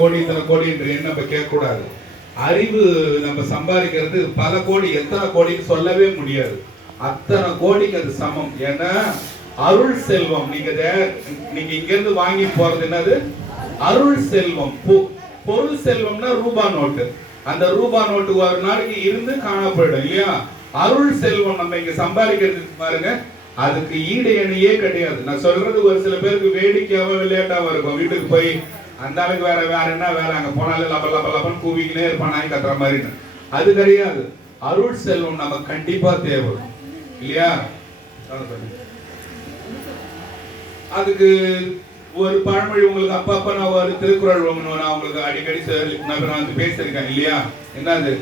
கோடி இத்தனை கோடி என்று நம்ம கேட்க கூடாது. அறிவு நம்ம சம்பாதிக்கிறது பல கோடி, எத்தனை கோடின்னு சொல்லவே முடியாது. அத்தனை கோடிக்கு அது சமம். ஏன்னா அருள் செல்வம். நீங்க இங்க இருந்து வாங்கி போறது என்னது? அருள் செல்வம். பொருள் செல்வம்னா ரூபா நோட்டு. அந்த ரூபா நோட்டு ஒரு நாளைக்கு இருந்து காணப்படும் இல்லையா? அருள் செல்வம் நம்ம இங்க சம்பாதிக்கிறதுக்கு பாருங்க, அதுக்கு ஈடு இணையே கிடையாது. நான் சொல்றது ஒரு சில பேருக்கு வேடிக்கையாவோ விளையாட்டாவோ இருக்கும். வீட்டுக்கு போய் அந்த அளவுக்கு வேற என்ன வேலை, அங்க போனாலும் லப்பன்னு கூவிக்கினே இருப்பான் நாய் கத்துற மாதிரி. அது கிடையாது. அருள் செல்வம் நமக்கு கண்டிப்பா தேவை இல்லையா? அதுக்கு ஒரு பழமொழி உங்களுக்கு அப்பப்ப நான் ஒரு திருக்குறள் நான் உங்களுக்கு அடிக்கடி நான் வந்து பேசியிருக்கேன் இல்லையா? என்னது?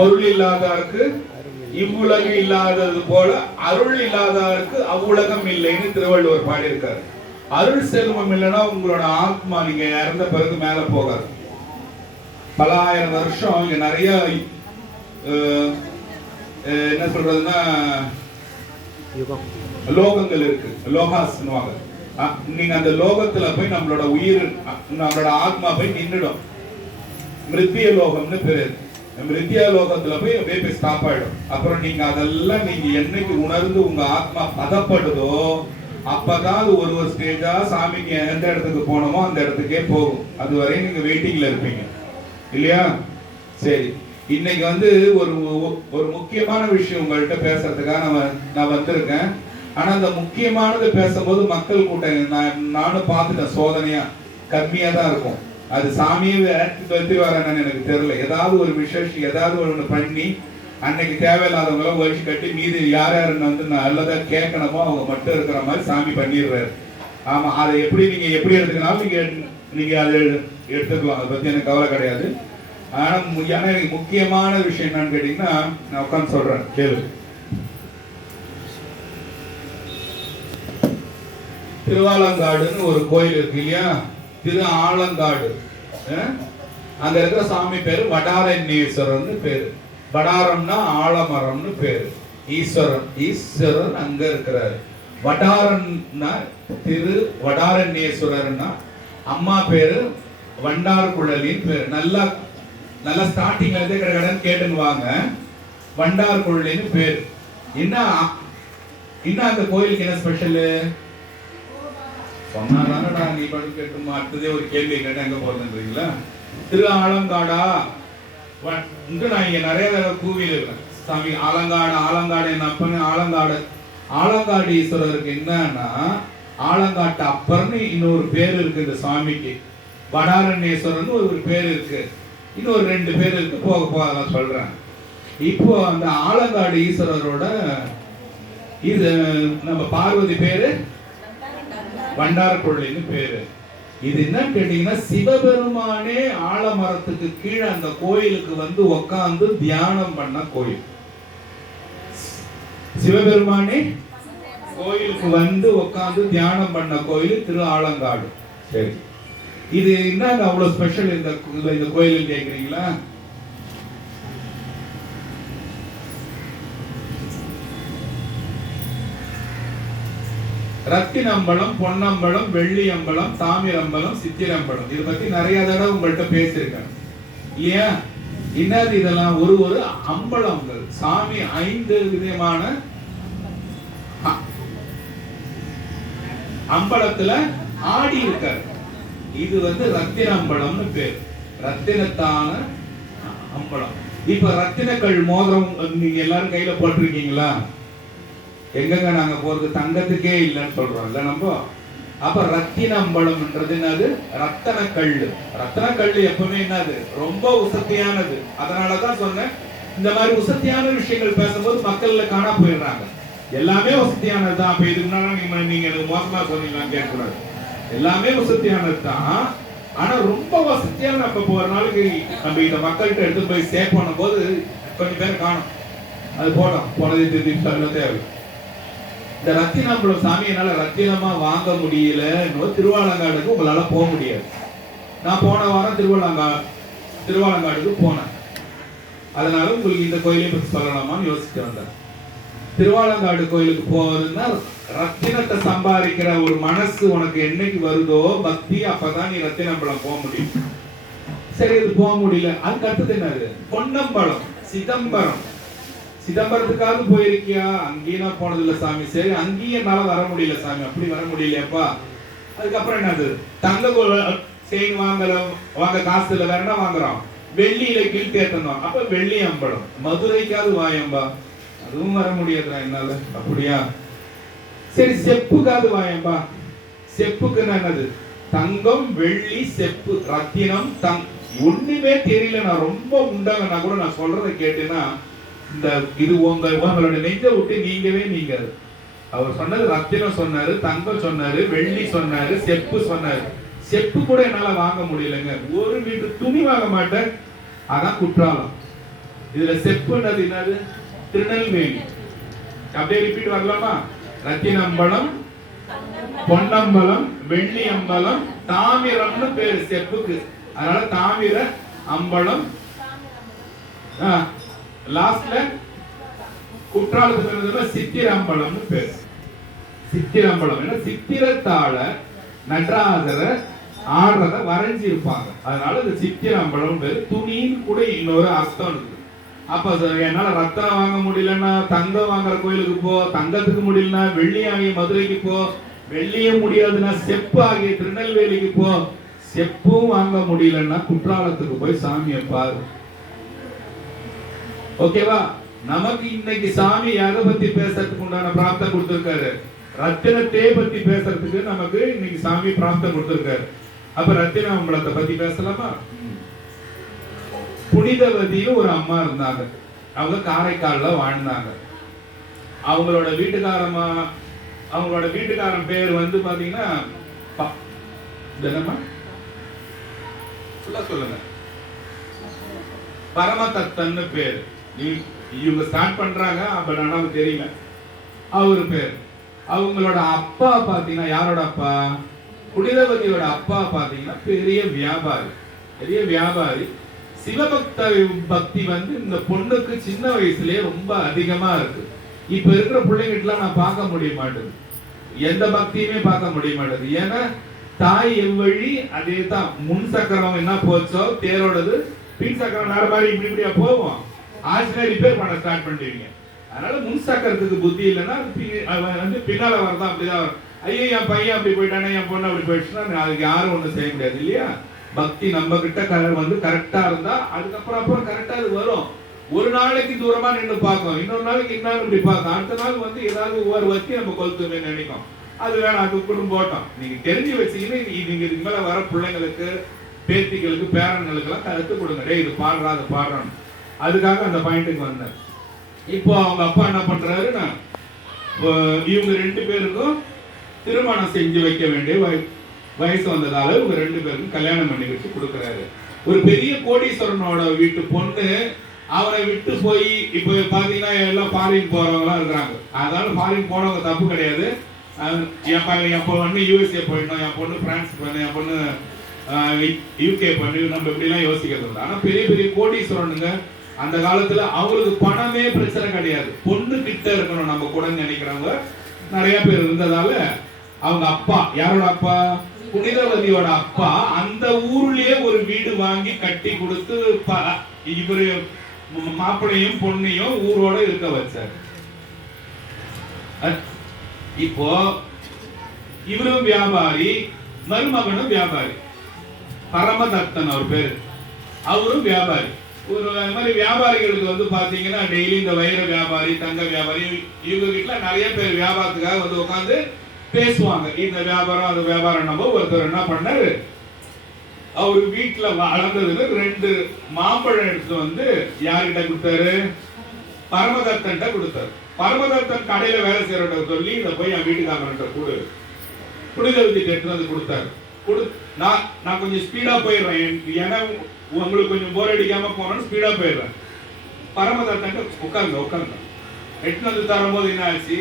பொருள் இல்லாதாருக்கு இவ்வுலகு இல்லாதது போல அருள் இல்லாதாருக்கு அவ்வுலகம் இல்லைன்னு திருவள்ளுவர் பாடியிருக்காரு. அருள் செல்வம் இல்லைன்னா உங்களோட ஆத்மா நீங்க இறந்த பிறகு மேல போகாது. பல ஆயிரம் வருஷம் இங்க நிறைய என்ன சொல்றதுன்னா லோகங்கள் இருக்கு, லோகாஸ்னுவாங்க. நீங்க அந்த லோகத்துல போய் நம்மளோட உயிர், நம்மளோட ஆத்மா போய் நின்றுடும். மிருத்திய லோகம்னு பேரு. மிருத்தியா லோகத்துல போய் அப்படியே போய் ஸ்டாப் ஆயிடும். அப்புறம் நீங்க அதெல்லாம் நீங்க என்னைக்கு உணர்ந்து உங்க ஆத்மா பதப்படுதோ அப்பதான் ஒரு ஸ்டேஜா சாமிக்கு எந்த இடத்துக்கு போனோமோ அந்த இடத்துக்கே போகும். அது வரை நீங்க வெயிட்டிங்ல இருப்பீங்க இல்லையா? சரி, இன்னைக்கு வந்து ஒரு முக்கியமான விஷயம் உங்கள்கிட்ட பேசுறதுக்காக நான் வந்திருக்கேன். ஆனா அந்த முக்கியமானது பேசும்போது மக்கள் கூட்டம் நானும் பார்த்துட்டேன், சோதனையா கம்மியா தான் இருக்கும். அது சாமியே பற்றி வரேன்னு எனக்கு தெரியல. ஏதாவது ஒரு விசேஷம் ஏதாவது ஒன்று பண்ணி அன்னைக்கு தேவையில்லாதவங்களும் வரிசை கட்டி மீது யார் யாருன்னு வந்து நல்லதா கேட்கணுமோ அவங்க மட்டும் இருக்கிற மாதிரி சாமி பண்ணிடுறாரு. ஆமா, அதை நீங்க எப்படி எடுத்துக்கினாலும் நீங்க அதை எடுத்துக்கலாம். அதை பத்தி எனக்கு கவலை கிடையாது. ஆனா எனக்கு முக்கியமான விஷயம் என்னன்னு கேட்டீங்கன்னா, நான் உட்காந்து சொல்றேன் கேளு. திருவாலங்காடுன்னு ஒரு கோயில் இருக்கு இல்லையா? திரு ஆலங்காடு. அங்க இருக்கிற சாமி பேரு வடாரண்யேஸ்வரர்னு பேரு. வடாரம்னா ஆலமரம்னு பேரு. ஈஸ்வரன் அங்க இருக்கிறாரு. வடாரன்னா திரு வடாரண்யேஸ்வரர்னா அம்மா பேரு வண்டார்குழலின்னு பேரு. நல்லா ஸ்டார்டிங்ல இருந்தே கடன் கேட்டுன்னு வாங்க. வண்டார்குழலின்னு பேரு. என்ன அந்த கோயிலுக்கு என்ன ஸ்பெஷலு சொன்னாதானடா நீ படி கேட்டுமா? அடுத்ததே ஒரு கேள்வி கேட்டு எங்க போறதுன்றீங்களா? திரு ஆலங்காடா நான் இங்க நிறைய தடவை கூவியில் இருக்கேன். சாமி ஆலங்காடு என்ன அப்பன்னு ஆலங்காடு ஈஸ்வரருக்கு என்னன்னா, ஆலங்காட்டு அப்பர்னு இன்னொரு பேர் இருக்கு இந்த சாமிக்கு. வடாரண்யேஸ்வரன் ஒரு பேர் இருக்கு, இன்னொரு 2 பேர் இருக்கு. போக அதெல்லாம் சொல்றேன். இப்போ அந்த ஆலங்காடு ஈஸ்வரரோட இது நம்ம பார்வதி பேரு வண்டார்குழலின்னு பேரு. இது என்னன்னு கேட்டீங்கன்னா, சிவபெருமானே ஆலமரத்துக்கு கீழே அந்த கோயிலுக்கு வந்து உட்கார்ந்து தியானம் பண்ண கோயில். சிவபெருமானே கோயிலுக்கு வந்து உட்கார்ந்து தியானம் பண்ண கோயில் திரு ஆலங்காடு. சரி, இது என்னங்க அவ்வளவு ஸ்பெஷல் இந்த கோயில் கேக்குறீங்களா? ரத்தினம்பலம், பொன்னம்பலம், வெள்ளியம்பலம், தாமிரம்பலம், சித்திரம்பலம். இதை பத்தி நிறைய தடவை உங்கள்கிட்ட பேசியிருக்கேன் இல்லையா? என்னது இதெல்லாம்? ஒரு அம்பலங்கள். சாமி 5 விதமான அம்பலத்துல ஆடி இருக்காரு. இது வந்து ரத்தினம்பலம்னு பேர். ரத்தினத்தான அம்பலம். இப்ப ரத்தினக்கல் மோதிரம் நீங்க எல்லாரும் கையில போட்டிருக்கீங்களா? எங்கங்க நாங்க போறது? தங்கத்துக்கே இல்லைன்னு சொல்றோம்ல நம்ம. அப்ப ரத்தினம்பலம்ன்றது என்னது? ரத்தனக்கல். ரத்தனக்கல் எப்பவுமே என்னது? ரொம்ப உசத்தியானது. அதனாலதான் சொன்னேன், இந்த மாதிரி உசத்தியான விஷயங்கள் பேசும்போது மக்கள்ல காணா போயிடுறாங்க. எல்லாமே வசதியானது தான். அப்ப இதுக்கு முன்னாடி நீங்க எனக்கு மோசமா சொன்னீங்களான்னு கேட்கக்கூடாது. எல்லாமே வசதியானது தான். ஆனா ரொம்ப வசதியான நம்ம ஒரு நாளைக்கு நம்ம இந்த மக்கள்கிட்ட எடுத்து போய் சேவ் பண்ணும் போது கொஞ்சம் பேர் காணும். அது போனதை திருப்பி சொல்ல தேவை. இந்த ரத்தினம்பலம் சாமி என்னால ரத்தினமா வாங்க முடியல. திருவாலங்காடுக்கு உங்களால போக முடியாது. நான் போன வாரம் திருவாலங்காடுக்கு போனேன். அதனால உங்களுக்கு இந்த கோயிலை பத்தி சொல்லலாமான்னு யோசிச்சு வந்தேன். திருவாலங்காடு கோயிலுக்கு போறதுன்னா ரத்தினத்தை சம்பாதிக்கிற ஒரு மனசு உனக்கு என்னைக்கு வருதோ பக்தி, அப்பதான் நீ ரத்தினம்பலம் போக முடியும். சரி, இது போக முடியல. அதுக்கு அடுத்தது என்னது? பொன்னம்பலம், சிதம்பரம். சிதம்பரத்துக்காவது போயிருக்கியா? அங்கேயும் நான் போனதில்லை சாமி. சரி, அங்கேயும் என்னால வர முடியல சாமி. அப்படி வர முடியலையாப்பா? அதுக்கப்புறம் என்னது? தங்க செயின் வாங்க காசு இல்லை, வேற என்ன வாங்குறோம்? வெள்ளியில கீழ் தேத்தணும். அப்ப வெள்ளி அம்பலம். மதுரைக்காவது வாயம்பா. அதுவும் வர முடியாதுடா என்னால. அப்படியா? சரி, செப்புக்காவது வாயம்பா. செப்புக்கு என்னது? தங்கம், வெள்ளி, செப்பு, ரத்தினம், ஒண்ணுமே தெரியல. நான் ரொம்ப உண்டாங்கன்னா கூட நான் சொல்றதை கேட்டேன்னா இந்த இது உங்களோட நெஞ்ச விட்டு நீங்கவே நீங்காது. அவர் சொன்னது ரத்தினம் சொன்னாரு, தங்கம் சொன்னாரு, வெள்ளி சொன்னாரு, செப்பு சொன்னாரு. செப்பு கூட என்னால வாங்க முடியலங்க. ஒரு மீட்டர் துணி வாங்க மாட்டேன். அதான் குற்றாலம். இதுல செப்புன்றது என்னது? திருநெல்வேலி. அப்படியே ரிப்பீட் வரலாமா? ரத்தினம்பலம், பொன்னம்பலம், வெள்ளி அம்பலம், தாமிரம்னு பேரு செப்புக்கு. அதனால தாமிர அம்பலம். லாஸ்ட்ல குற்றாலத்துக்கு சித்திரம்பலம்னு பேரு. சித்திரம்பலம் என்ன? சித்திரத்தாழ நடராஜரை ஆடுறத வரைஞ்சி இருப்பாங்க. அதனால இந்த சித்திரம்பலம் பேரு. துணின்னு கூட இன்னொரு அர்த்தம் இருக்கு. அப்ப என்னால ரத்தனம் வாங்க முடியலன்னா தங்கம் வாங்குற கோயிலுக்கு போ, தங்கத்துக்கு முடியலன்னா வெள்ளி ஆகிய மதுரைக்கு போ, வெள்ளியே முடியாதுன்னா செப்பு ஆகிய திருநெல்வேலிக்கு போ, செப்பும் வாங்க முடியலன்னா குற்றாலத்துக்கு போய் சாமியை பாரு. ஓகேவா? நமக்கு இன்னைக்கு சாமி எதை பத்தி பேசுறதுக்கு உண்டான பிராப்தம் கொடுத்திருக்காரு? ரத்தினத்தை பத்தி பேசுறதுக்கு நமக்கு இன்னைக்கு சாமி பிராப்தம் கொடுத்திருக்காரு. அப்ப ரத்தின அம்பலத்தை பத்தி பேசலாமா? புனிதவதியும் ஒரு அம்மா இருந்தாங்க. அவங்க காரைக்கால்ல வாழ்ந்தாங்க. அவங்களோட வீட்டுக்காரன் பேர் வந்து பாத்தீங்கன்னா சொல்லுங்க, பரமதத்தன்னு பேர். இவங்க ஸ்டார்ட் பண்றாங்க, பட் ஆனா தெரியல அவரு பேர். அவங்களோட அப்பா பாத்தீங்கன்னா, யாரோட அப்பா? புனிதவதியோட அப்பா பாத்தீங்கன்னா பெரிய வியாபாரி. சிவபக்த பக்தி வந்து இந்த பொண்ணுக்கு சின்ன வயசுலயே ரொம்ப அதிகமா இருக்கு. இப்ப இருக்கிற பிள்ளைங்கிட்டலாம் நான் பார்க்க முடிய மாட்டேது. எந்த பக்தியுமே பார்க்க முடிய மாட்டேது. ஏன்னா தாய் எவ்வழி அதே தான். முன் சக்கரம் என்ன போச்சோ தேரோடது, பின் சக்கரம் நாடு மாதிரி இப்படியா போவோம். ஆசிரியர் ரிப்பேர் பண்ண ஸ்டார்ட் பண்ணிடுவீங்க. அதனால முன் சக்கரத்துக்கு புத்தி இல்லைன்னா வந்து பின்னால வரதான். அப்படிதான் வரும். ஐயோ என் பையன் அப்படி போயிட்டானே, என் பொண்ணு அப்படி போயிடுச்சுன்னா அதுக்கு யாரும் ஒண்ணும் செய்ய முடியாது இல்லையா? பக்தி நம்ம கிட்ட வந்து கரெக்டா இருந்தா அதுக்கப்புறம் கரெக்டா அது வரும். ஒரு நாளைக்கு தூரமா நின்று பார்க்கும், இன்னொரு நாளைக்கு இன்னும் இப்படி பார்க்கும், அடுத்த நாள் வந்து ஏதாவது ஒவ்வொரு வச்சு நம்ம கொளுத்துமே நினைக்கும். அது வேணாம், அது குடும்பம் போட்டோம். நீங்க தெரிஞ்சு வச்சீங்கன்னா நீங்க இதுக்கு மேல வர பிள்ளைங்களுக்கு, பேத்திகளுக்கு, பேரன்களுக்கு எல்லாம் கருத்து கொடுங்க. டே இது பாடுறா, அது பாடுறான்னு. அதுக்காக அந்த பாயிண்ட்டுக்கு வந்தேன். இப்போ அவங்க அப்பா என்ன பண்றாருன்னா, இவங்க 2 பேருக்கும் திருமணம் செஞ்சு வைக்க வேண்டிய வயசு வந்ததால இவங்க 2 பேருக்கும் கல்யாணம் பண்ணி வச்சு கொடுக்குறாரு. ஒரு பெரிய கோடீஸ்வரனோட வீட்டு பொண்ணு அவரை விட்டு போய் இப்ப பாத்தீங்கன்னா எல்லாம் ஃபாரின் போறவங்க இருக்கிறாங்க. அதனால ஃபாரின் போனவங்க தப்பு கிடையாது. என் பொண்ணு யூஎஸ்ஏ போயிடணும், என் பொண்ணு பிரான்ஸ் போயிடணும், என் பொண்ணு யூகே பண்ணி நம்ம இப்படி எல்லாம் யோசிக்கிறது. ஆனா பெரிய பெரிய கோடீஸ்வரனுங்க அந்த காலத்துல அவங்களுக்கு பணமே பிரச்சனை கிடையாது. பொண்ணு கிட்ட இருக்கணும் நம்ம கூட நினைக்கிறவங்க நிறைய பேர் இருந்ததால அவங்க அப்பா, யாரோட அப்பா? புனிதவதியோட அப்பா அந்த ஊர்லயே ஒரு வீடு வாங்கி கட்டி கொடுத்து இவரு மாப்பிளையும் பொண்ணையும் ஊரோட இருக்க வச்சார். இப்போ இவரும் வியாபாரி, மருமகனும் வியாபாரி. பரமதத்தன் அவர் பேரு. அவரும் வியாபாரி. ஒரு மாதிரி வியாபாரிகளுக்கு வந்து பாத்தீங்கன்னா டெய்லி இந்த வைர வியாபாரி, தங்க வியாபாரி, இவங்க வீட்டுல நிறைய பேர் வியாபாரத்துக்காக வந்து உட்காந்து பேசுவாங்க. இந்த வியாபாரம் அது வியாபாரம். நம்ம ஒருத்தர் என்ன பண்ணாரு, அவரு வீட்டுல வளர்ந்ததுல 2 மாம்பழம் எடுத்து வந்து யார்கிட்ட கொடுத்தாரு? பரமதத்தன் கொடுத்தாரு. பரமதத்தன் கடையில வேலை செய்யறவங்க சொல்லி இதை போய் என் வீட்டுக்காரன்ட்ட கொடு, புனிதவதி எடுத்து வந்து கொடுத்தாரு. நான் கொஞ்சம் ஸ்பீடா போயிடுறேன், ஏன்னா உங்களுக்கு கொஞ்சம் போர் அடிக்காம போறேன்னு ஸ்பீடா போயிடுறேன். பரமதத்தன் உட்காருங்க எடுத்து வந்து தரும்போது என்ன ஆச்சு,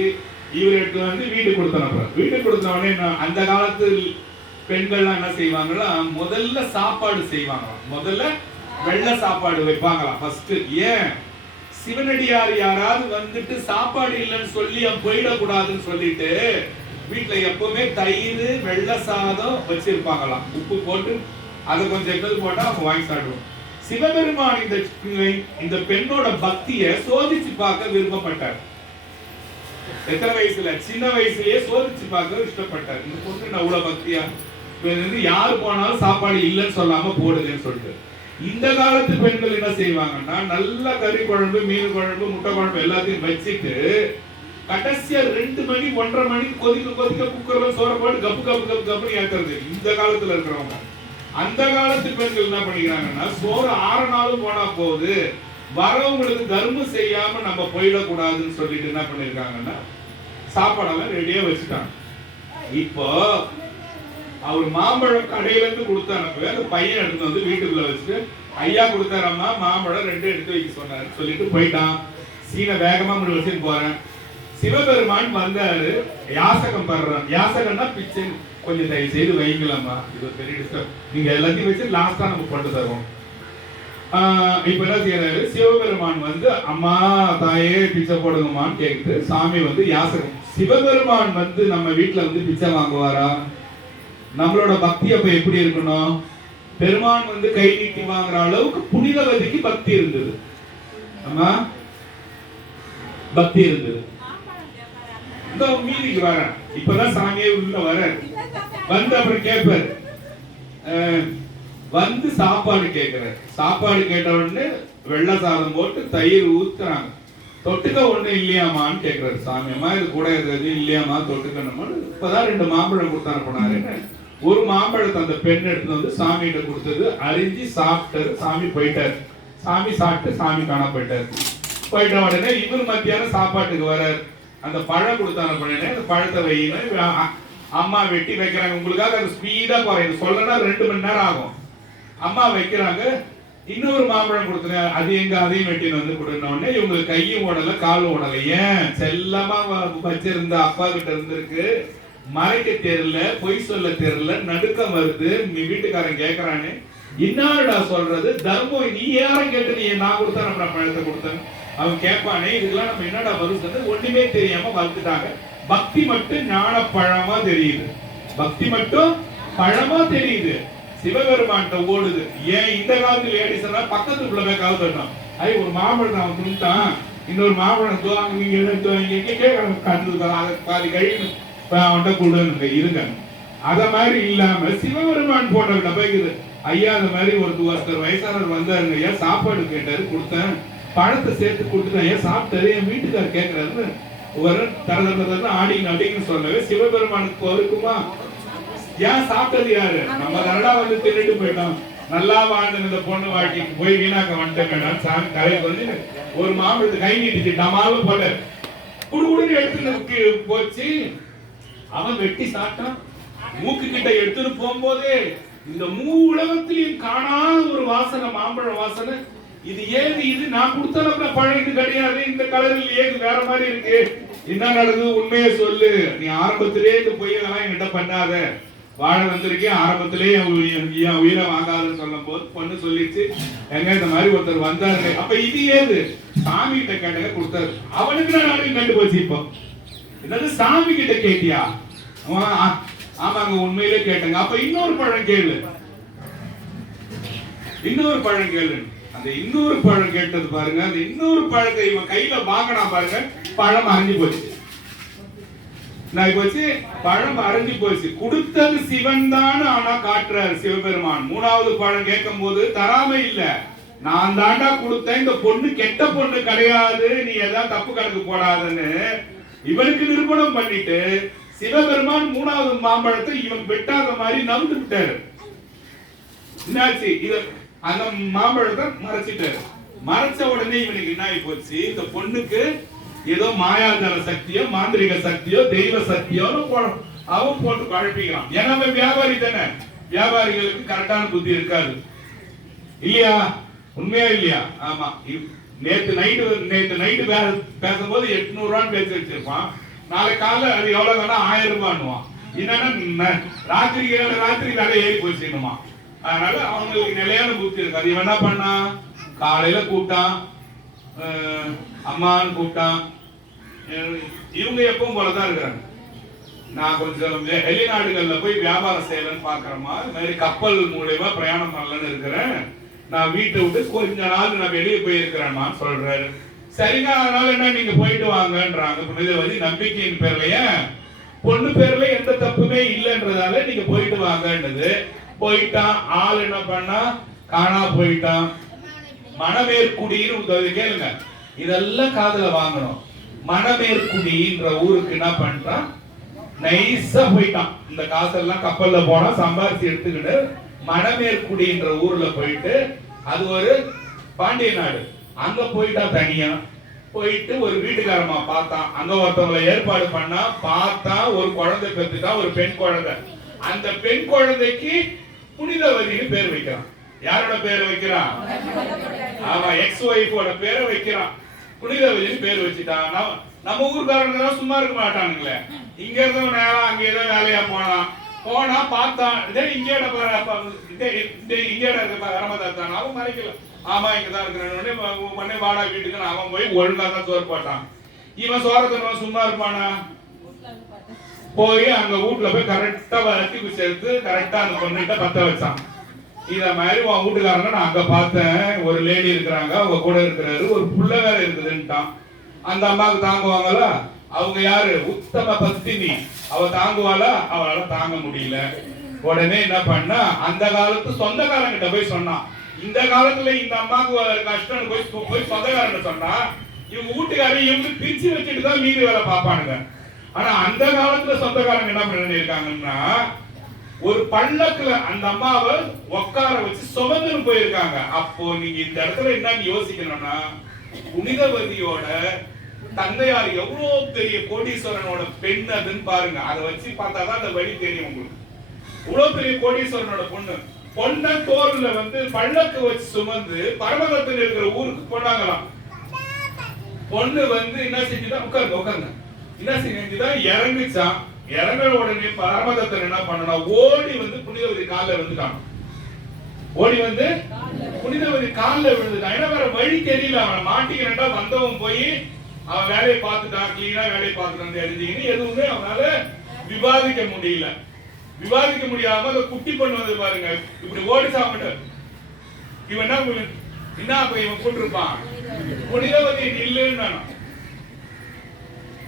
இவர் எடுத்து வந்து வீட்டுக்கு கொடுத்தோம். வீட்டுக்கு கொடுத்த உடனே அந்த காலத்து பெண்கள்லாம் என்ன செய்வாங்கன்னா முதல்ல சாப்பாடு செய்வாங்களாம். முதல்ல வெள்ளை சாப்பாடு வைப்பாங்களாம் ஃபர்ஸ்ட். ஏன்? சிவனடியார் யாராவது வந்துட்டு சாப்பாடு இல்லைன்னு சொல்லி போயிடக்கூடாதுன்னு சொல்லிட்டு வீட்டுல எப்பவுமே தயிர் வெள்ளை சாதம் வச்சிருப்பாங்களாம், உப்பு போட்டு அதை கொஞ்சம் எடுத்து போட்டா அவங்க வாங்கி சாப்பிடுவோம். சிவபெருமான் இந்த பெண்ணோட பக்தியை சோதிச்சு பார்க்க விருப்பப்பட்டார். எத்தனை வயசுல? சின்ன வயசுலயே சோதிச்சு பார்க்க இஷ்டப்பட்டார். இந்த பொண்ணு அவ்வளவு பக்தியா யாரு போனாலும் சாப்பாடு இல்லைன்னு சொல்லாம போடுங்கன்னு சொல்லிட்டு. இந்த காலத்து பெண்கள் என்ன செய்வாங்கன்னா, நல்ல கறி குழம்பு, மீன் குழம்பு, முட்டை குழம்பு எல்லாத்தையும் வச்சுட்டு கடைசியா 2 மணி 1:30 மணிக்கு கொதிக்க குக்கர்ல சோற போட்டு கப்பு கப்பு கப்பு கப்புன்னு ஏத்துறது இந்த காலத்துல இருக்கிறவங்க. அந்த காலத்து பெண்கள் என்ன பண்ணிக்கிறாங்கன்னா, சோறு 6 நாளும் போனா போகுது, வரவங்களுக்கு தர்மம் செய்யாம நம்ம போயிடக்கூடாதுன்னு சொல்லிட்டு என்ன பண்ணிருக்காங்கன்னா சாப்பாடெல்லாம் ரெடியா வச்சுட்டாங்க. இப்போ அவர் மாம்பழம் கடையில இருந்து கொடுத்தாரு, அந்த பையன் எடுத்து வந்து வீட்டுக்குள்ள வச்சுட்டு ஐயா கொடுத்தாரம்மா மாம்பழம் 2 எடுத்து வைக்க சொன்னாரு சொல்லிட்டு போயிட்டான். சீனை வேகமா முடி வச்சுட்டு போறேன். சிவபெருமான் வந்தாரு, யாசகம் பண்றான். யாசகம்னா பிச்சை, கொஞ்சம் தயவு செய்து வைங்களாமா, இது ஒரு பெரிய டிஸ்டர்ப், நீங்க எல்லாத்தையும் வச்சு லாஸ்டா நம்ம கொண்டு தருவோம். இப்ப என்ன செய்யறாரு, சிவபெருமான் வந்து அம்மா தாயே பிச்சை போடுங்கம்மான்னு கேக்குது. சாமி வந்து யாசகம். சிவபெருமான் வந்து நம்ம வீட்டுல வந்து பிச்சை வாங்குவாரா? நம்மளோட பக்தி அப்ப எப்படி இருக்கணும்? பெருமான் வந்து கை நீட்டி வாங்குற அளவுக்கு புனிதவதிக்கு பக்தி இருந்தது. ஆமா, பக்தி இருந்தது. இந்த மீதிக்கு வர இப்பதான் சாமியே உள்ள வர வந்து அப்புறம் கேட்பாரு, வந்து சாப்பாடு கேட்கிறார். சாப்பாடு கேட்ட உடனே வெள்ளை சாதம் போட்டு தயிர் ஊத்துறாங்க. தொட்டுக்க ஒண்ணு இல்லையாமான்னு கேட்கிறாரு சாமி. அம்மா இது கூட இருக்கிறது இல்லையாமா தொட்டுக்கணுமா? இப்பதான் 2 மாம்பழம் கொடுத்தாரு போனாரு. ஒரு மாம்பழத்தை அந்த பெண் எடுத்து வந்து சாமிகிட்ட கொடுத்தது, அரிஞ்சு சாப்பிட்டாரு. சாமி போயிட்டாரு. சாமி சாப்பிட்டு சாமி காண போயிட்டாரு. போயிட்ட உடனே இவர் மத்தியானம் சாப்பாட்டுக்கு வர்றாரு. அந்த பழம் கொடுத்தான உடனே அந்த பழத்தை வையினா அம்மா வெட்டி வைக்கிறாங்க. உங்களுக்காக அது ஸ்பீடா குறையுது, சொல்லனா 2 மணி நேரம் ஆகும். அம்மா வைக்கிறாங்க. இன்னொரு மாம்பழம் கொடுத்துருங்க, அது எங்க அதையும் வெட்டின்னு வந்து கொடுத்தோடனே இவங்களுக்கு கையும் ஓடல காலும் ஓடல. ஏன்? செல்லமா வச்சிருந்த அப்பா கிட்ட இருந்திருக்கு, மறைக்க தெரியல, பொய் சொல்ல தெரியல, நடுக்கம் வருது. வீட்டுக்காரன் கேட்கறானே, இன்னாருடா சொல்றது தர்மம், நீ யாரை கேட்டு நீ நான் கொடுத்தா நம்ம பழத்தை கொடுத்தேன். அவன் கேட்பானே, இதுக்கெல்லாம் நம்ம என்னடா வருது? ஒண்ணுமே தெரியாம வளர்த்துட்டாங்க. பக்தி மட்டும் ஞான பழமா தெரியுது, பக்தி மட்டும் பழமா தெரியுது. சிவபெருமான் ஓடுது. ஏன் இந்த காலத்து லேடிஸ் எல்லாம் பக்கத்துக்குள்ள போய் காவு தட்டணும். ஒரு மாம்பழம் அவன் துணிட்டான், இன்னொரு மாம்பழம் துவாங்க, நீங்க பாதி கழிவு அவன்கிட்ட கொடுங்க இருங்க. அத மாதிரி இல்லாம சிவபெருமான் போட்டவங்க போய்க்குது. ஐயா அந்த மாதிரி ஒருத்தர் வயசானவர் வந்தாருங்க, ஐயா சாப்பாடு கேட்டாரு, கொடுத்தேன், பழத்தை சேர்த்து கொடுத்துட்டேன், ஐயா சாப்பிட்டாரு. என் வீட்டுக்காரர் கேட்கிறாரு, ஒரு தரதரன்னு ஆடிங்கன்னு சொல்லவே சிவபெருமானுக்கு இருக்குமா? ஏன் சாப்பிட்டது யாரு? நம்ம தரடா வந்து திருட்டு போயிட்டோம், நல்லா வாழ்ந்து இந்த பொண்ணு வாழ்க்கைக்கு போய் வீணாக்க வந்துட்டேன். சாமி கரைக்கு வந்து ஒரு மாம்பழத்தை கை நீட்டிச்சு டமாலும் போட்ட குடுகுடுன்னு எடுத்து போச்சு. அவன் வெட்டி சாப்பிட்டான். மூக்கு கிட்ட எடுத்துட்டு போகும்போதே இந்த உலகத்திலையும் காணாத ஒரு வாசனை, மாம்பழ வாசனை. இது ஏது? இது நான் கொடுத்த பழம் இது கிடையாது, இந்த கலரில் ஏது வேற மாதிரி இருக்கு, என்ன நடக்குது? உண்மையை சொல்லு, நீ ஆரம்பத்திலே இந்த பொய்யெல்லாம் என்கிட்ட பண்ணாத, வாழ வந்திருக்கேன், ஆரம்பத்திலே என் உயிரை வாங்காதுன்னு சொல்லும் போது பொண்ணு சொல்லிச்சு, எங்க இந்த மாதிரி ஒருத்தர் வந்தாரு. அப்ப இது ஏது? சாமி கிட்ட கேட்டங்க கொடுத்தாரு. அவனுக்கு நான் கண்டு போச்சு. இப்போ என்னது சாமி கிட்ட கேட்டியா? ஆமாங்க உண்மையிலே கேட்டங்க. அப்ப இன்னொரு பழம் கேளு, இன்னொரு பழம் கேளு. அந்த இன்னொரு பழம் கேட்டது பாருங்க, அந்த இன்னொரு பழத்தை இவன் கையில வாங்கினா பாருங்க, பழம் அரைஞ்சு போச்சு. நான் போச்சு, பழம் அரைஞ்சு போச்சு. கொடுத்தது சிவன் தான், ஆனா காட்டுறாரு சிவபெருமான். 3வது பழம் கேட்கும் போது தராம இல்ல, நான் தாண்டா கொடுத்தேன், இந்த பொண்ணு கெட்ட பொண்ணு கிடையாது, நீ ஏதாவது தப்பு கணக்கு போடாதுன்னு இவனுக்கு நிரூபணம் பண்ணிட்டு சிவபெருமான் 3வது மாம்பழத்தை இவன் வெட்டாத மாதிரி நவுந்து விட்டாரு. என்னாச்சு? இத அந்த மாம்பழத்தை மறைச்சிட்டாரு. மறைச்ச உடனே இவனுக்கு என்ன ஆகி போச்சு, இந்த பொண்ணுக்கு ஏதோ மாயாஜால சக்தியோ மாந்திரிக சக்தியோ தெய்வ சக்தியோ அவன் போட்டு குழப்பிக்கிறான். ஏன்னா வியாபாரி தானே, வியாபாரிகளுக்கு கரெக்டான புத்தி இருக்காது இல்லையா? உண்மையா இல்லையா? ஆமா. நேத்து நைட்டு பேசும்போது 800 ரூபான்னு பேசி வச்சிருப்பான், நாளை காலைல அது எவ்வளவு வேணா 1000 ரூபான்னுவான். என்னன்னா ராத்திரி வேலை ஏறி போச்சுன்னுமா. அதனால அவங்களுக்கு நிலையான புத்தி இருக்கு. அது என்ன பண்ணா, காலையில கூப்பிட்டான், அம்மான்னு கூப்பிட்டான். இவங்க எப்பவும் போலதான் இருக்கிறாங்க. நான் கொஞ்சம் வெளிநாடுகள்ல போய் வியாபாரம் செய்யலன்னு பாக்குறேம்மா, இது மாதிரி கப்பல் மூலயமா பிரயாணம் பண்ணலன்னு இருக்கிறேன், நான் வீட்டை விட்டு கொஞ்ச நாள் நான் வெளியே போயிருக்கிறேன்மா சொல்றாரு. சரிங்க, அதனால என்ன நீங்க போயிட்டு வாங்கன்றாங்க. புனிதவதி நம்பிக்கையின் பேர்லய பொண்ணு பேர்ல எந்த தப்புமே இல்லைன்றதால நீங்க போயிட்டு வாங்கன்றது. போயிட்டான். ஆள் என்ன பண்ணா, காணா போயிட்டான். மணமேற்குடின்னு கேளுங்க, இதெல்லாம் காதுல வாங்கணும். மணமேற்குடின்ற ஊருக்கு என்ன பண்றான், நைஸா போயிட்டான். இந்த காசெல்லாம் கப்பல்ல போனா சம்பாரிச்சு எடுத்துக்கிட்டு மணமேற்குடின்ற ஊர்ல போயிட்டு, அது ஒரு பாண்டிய நாடு, அங்க போயிட்டா தனியா போயிட்டு ஒரு வீட்டுக்காரமா பார்த்தான். அங்க ஒருத்தவங்களை ஏற்பாடு பண்ணா, பார்த்தா ஒரு குழந்தை பெற்றுட்டா, ஒரு பெண் குழந்தை. அந்த பெண் குழந்தைக்கு புனிதவதினு பேர் வைக்கிறான். யாரோட பேர் வைக்கிறான்? ஆமா, எக்ஸ் ஒய்ஃபோட பேரை வைக்கிறான். புனிதவதினு பேர் வச்சுட்டான். நம்ம ஊர்காரங்க தான் சும்மா இருக்க மாட்டானுங்களே. இங்க இருந்தவன் நேரம் அங்கே ஏதோ வேலையா போனா பார்த்தான், இங்க இருக்க ரமதான் அவன் மறைக்கல. ஆமா இங்கதான் இருக்கிறேன், வாடா வீட்டுக்கு. அவன் போய் ஒழுங்கா தான் சோறு போட்டான். இவன் சோரத்தனவன் சும்மா இருப்பானா? போய் அங்க வீட்டுல போய் கரெக்டா வளர்த்தி சேர்த்து கரெக்டா அந்த பொண்ணுகிட்ட பத்த வச்சான். இத மாதிரி உன் வீட்டுக்காரங்க நான் அங்க பார்த்தேன், ஒரு லேடி இருக்கிறாங்க, அவங்க கூட இருக்கிறாரு, ஒரு புள்ள வேற இருக்குதுன்ட்டான். அந்த அம்மாவுக்கு தாங்குவாங்களா? அவங்க யாரு? உத்தம பத்தினி. அவ தாங்குவாளா? அவளால தாங்க முடியல. உடனே என்ன பண்ணா, அந்த காலத்து சொந்தக்காரங்கிட்ட போய் சொன்னான். இந்த காலத்துல இந்த அம்மாவுக்கு கஷ்டம் போய் சொந்தக்காரன் சொன்னா, இவங்க வீட்டுக்காரங்க இவங்க பிரிச்சு வச்சுட்டு தான் மீதி வேலை பார்ப்பானுங்க. ஆனா அந்த காலத்துல சொந்தக்காரங்க என்ன பண்ணிருக்காங்கன்னா, ஒரு பள்ளக்குல அந்த அம்மாவை உட்கார வச்சு சுமந்துன்னு போயிருக்காங்க. அப்போ நீங்க இந்த இடத்துல என்னன்னு யோசிக்கணும்னா, புனிதவதியோட தந்தையார் எவ்வளவு பெரிய கோடீஸ்வரனோட பெண் அதுன்னு பாருங்க. அதை வச்சு பார்த்தாதான் அந்த வழி தெரியும் உங்களுக்கு. இவ்வளவு பெரிய கோடீஸ்வரனோட பொண்ண தோல்ல பள்ளக்கு வச்சு சுமந்து பரமதத்தில் இருக்கிற ஊருக்கு போனாங்களாம். பொண்ணு என்ன செஞ்சுதான் உட்காருங்க என்ன செஞ்சுதான் இறங்குச்சான். இறங்குற உடனே பரமதத்தில் என்ன பண்ணனா, ஓடி புனிதவதி காலில் வந்துட்டான். ஓடி புனிதவதி காலில் விழுந்துட்டான். ஏன்னா வேற வழி தெரியல. அவனை மாட்டிக்கிறா. வந்தவன் போய் அவன் வேலையை பார்த்துட்டான், கிளீனா வேலையை பார்த்துட்டான் தெரிஞ்சுக்கின்னு எதுவுமே அவனால விவாதிக்க முடியல. விவாதிக்க முடியாம அந்த குட்டி பண்ணு பாருங்க, இப்படி ஓடிச்சா மட்டும் இவன் என்ன இவன் கூட்டிருப்பான், புனிதவதி நில்லுன்னு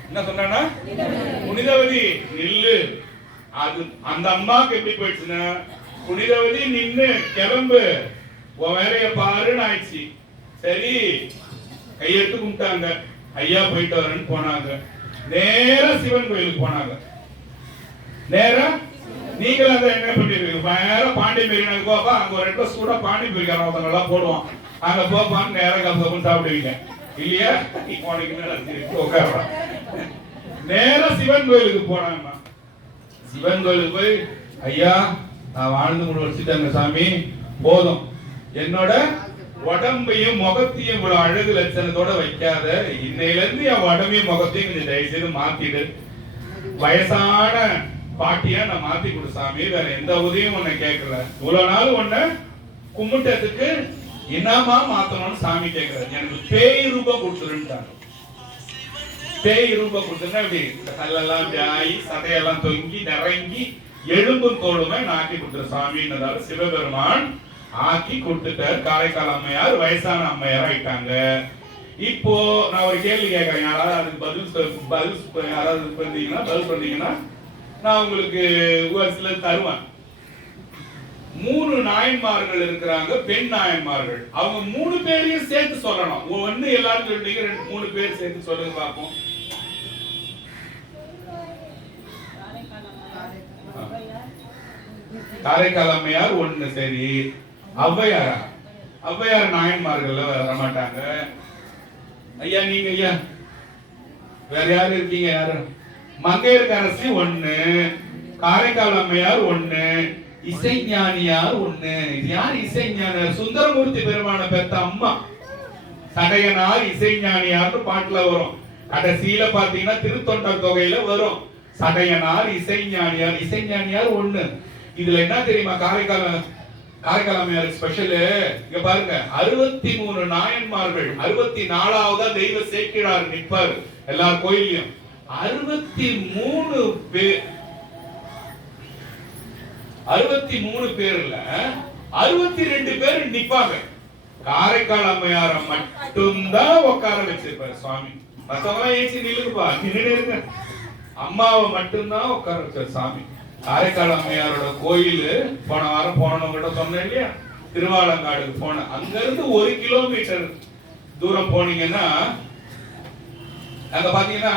என்ன சொன்னா, புனிதவதி நில்லு. அது அந்த அம்மாக்கு எப்படி போயிடுச்சுன்னா, புனிதவதி நின்னு கிளம்பு, உன் வேலைய பாருன்னு ஆயிடுச்சு. சரி, கையெடுத்து கும்பிட்டாங்க. ஐயா போயிட்டு வரேன்னு போனாங்க. நேரா சிவன் கோயிலுக்கு போனாங்க. நேரா நீங்களும் அதை என்ன பண்ணிருக்கீங்க, நேரா பாண்டி மெரினாக்கு போப்பா, அங்க ஒரு இடத்துல சூடா பாண்டி மெரிக்கான ஒருத்தவங்க எல்லாம் போடுவான், அங்க போப்பான்னு நேரம் கப்பன்னு சாப்பிடுவீங்க இல்லையா? நேரா சிவன் கோயிலுக்கு போனாங்க. சிவன் கோயிலுக்கு போய், ஐயா நான் வாழ்ந்து முடிச்சுட்டாங்க சாமி, போதும், என்னோட உடம்பையும் முகத்தையும் இவ்வளவு அழகு லட்சணத்தோட வைக்காத, இன்னையில இருந்து என் உடம்பையும் முகத்தையும் கொஞ்சம் தயவு செய்து மாத்திடு, வயசான பாட்டியா நான் மாத்தி கொடு சாமி, வேற எந்த உதவியும் உன்னை கேட்கல, இவ்வளவு நாள் உன்னை கும்பிட்டதுக்கு என்னமா மாத்தணும்னு சாமி கேட்கிறாரு, எனக்கு பேய் ரூபம் கொடுத்துருன்ட்டாங்க. பேய் ரூபம் கொடுத்துருந்தா இப்படி கல்லெல்லாம் ஆகி சதையெல்லாம் தொங்கி நிறங்கி எலும்பும் தோளுமே நான் ஆக்கி கொடுத்துரு சாமின்றதால சிவபெருமான் ஆக்கி கொடுத்துட்டார். காரைக்கால் அம்மையார் வயசான அம்மையார் ஆயிட்டாங்க. இப்போ நான் ஒரு கேள்வி கேட்கறேன், யாராவது அதுக்கு பதில் யாராவது பதில் சொன்னீங்கன்னா நான் உங்களுக்கு ஒரு சில தருவேன். 3 நாயன்மார்கள் இருக்கிறாங்க, பெண் நாயன்மார்கள். அவங்க 3 பேரையும் சேர்த்து சொல்லணும். ஒண்ணு எல்லாரும் சொல்றீங்க, 3 பேர் சேர்த்து சொல்லுங்க பாப்போம். காரைக்கால் அம்மையார் ஒண்ணு. சரி, ஔவையாரா? ஔவையார் நாயன்மார்கள் வரமாட்டாங்க. ஐயா நீங்க ஐயா வேற யாரு இருக்கீங்க? யாரு? மங்கையர்கரசி ஒண்ணு, காரைக்கால் அம்மையார் ஒண்ணு, இசைஞானியார் ஒண்ணு. யார் இசைஞானியார்? சுந்தரமூர்த்தி பெருமான பெத்த அம்மா. சடையனார் இசைஞானியார்னு பாட்டுல வரும். கடைசியில பாத்தீங்கன்னா திருத்தொண்டர் தொகையில வரும் சடையனார் இசைஞானியார். இசைஞானியார் ஒண்ணு. இதுல என்ன தெரியுமா, காரைக்கால் ஸ்பெஷல். இங்க பாருங்க, 63 நாயன்மார்கள், 64வதா தெய்வ சேக்கிழார் நிற்பார் எல்லா கோயிலையும். 63 பேர், 63 பேர்ல 62 பேர் நிப்பாங்க. காரைக்கால் அம்மையார மட்டும்தான் உட்கார வச்சிருப்பாரு சுவாமி. மத்தவங்க ஏச்சி நில்லுப்பா, நின்னுங்க. அம்மாவை மட்டும்தான் உட்கார வச்சார் சாமி. காரைக்கால் அம்மையாரோட கோயில் போன வாரம் போனவங்க சொன்னேன் இல்லையா, திருவாலங்காடுக்கு போன. அங்க இருந்து 1 கிலோமீட்டர் தூரம் போனீங்கன்னா அங்க பாத்தீங்கன்னா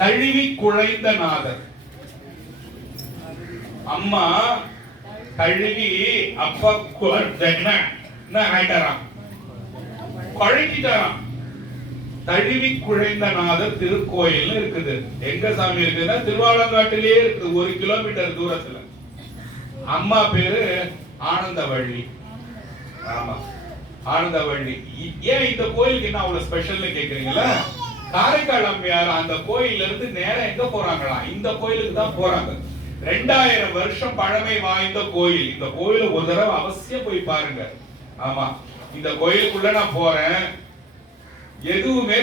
தழுவி குழைந்த நாதர். அம்மா தழுவி அப்பா ஆயிட்டாராம், குழஞ்சிட்டாராம். தழுவி குழைந்த நாதர் திருக்கோயில் இருக்குது. எங்க சாமி இருக்குன்னா திருவாலங்காட்டிலேயே இருக்குது, 1 கிலோமீட்டர் தூரத்துல. அம்மா பேரு ஆனந்தவள்ளி. ஆமா, ஆனந்தவள்ளி. ஏன் இந்த கோயிலுக்கு என்ன அவ்வளவு ஸ்பெஷல்னு கேக்குறீங்களா? காரைக்கால் அம்மையார் அந்த கோயில்ல இருந்து நேரம் எங்க போறாங்களா, இந்த கோயிலுக்கு தான் போறாங்க. 2000 வருஷம் பழமை வாய்ந்த கோயில். இந்த கோயில ஒரு தடவை அவசியம் போய் பாருங்க. ஆமா, இந்த கோயிலுக்குள்ள நான் போறேன், எதுவுமே